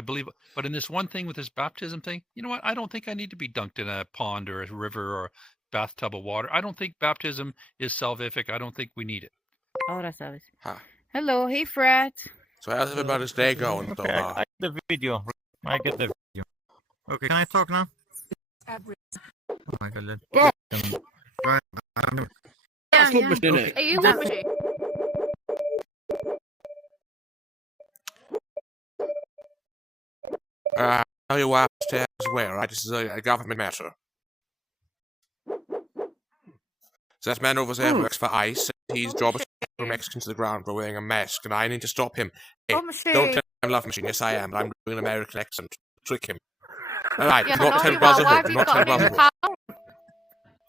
believe it. But in this one thing with this baptism thing, you know what? I don't think I need to be dunked in a pond or a river or a bathtub of water. I don't think baptism is salvific. I don't think we need it. Ahora sabes. Huh. Hello, hey Fred. So how's everybody's day going so far? I get the video. I get the video. Okay, can I talk now? Oh my god. Yeah. Tell you why upstairs where, right? This is a government matter. So that man over there works for ICE. His job is to throw Mexicans to the ground for wearing a mask, and I need to stop him. Hey, don't tell me I'm Love Machine. Yes, I am, but I'm doing an American accent. Trick him. Alright, not tell Brotherhood. Not tell Brotherhood.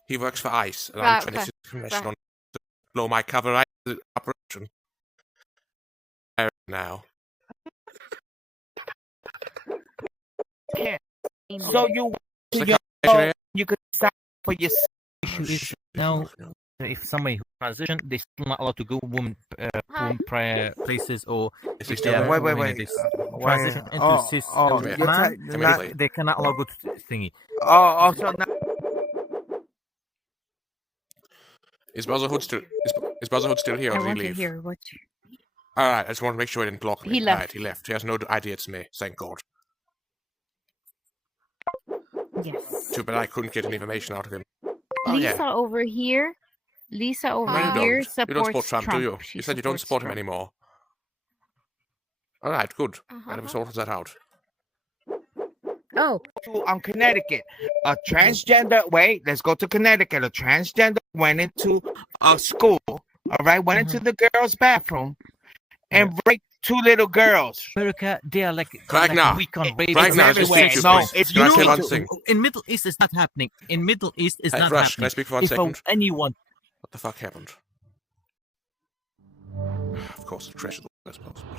He works for ICE, and I'm trying to commission on to blow my cover right the operation. Now. So you could decide for yourself. Now, if somebody who transition, they're still not allowed to go women places or if they are wait. Transition into cis man, they cannot allow go to thingy. Also now. Is Brotherhood still here or did he leave? Here. Alright, I just want to make sure he didn't block me. He left. Right, he left. He has no idea it's me, thank God. Yes. Too bad I couldn't get any information out of him. Lisa over here. Lisa over here supports You don't support Trump, do you? She You said you don't support him Trump. anymore. Alright, good. I never sorted that out. Oh. On Connecticut, a transgender. Wait, let's go to Connecticut. A transgender went into a school. All right, went into the girls' bathroom and raped 2 little girls. America, they are like weak on rape. It's in Middle East, it's not happening. In Middle East, it's not Rush, happening. can I speak for 1 second? Anyone. What the fuck happened? Of course, the trash is the worst possible.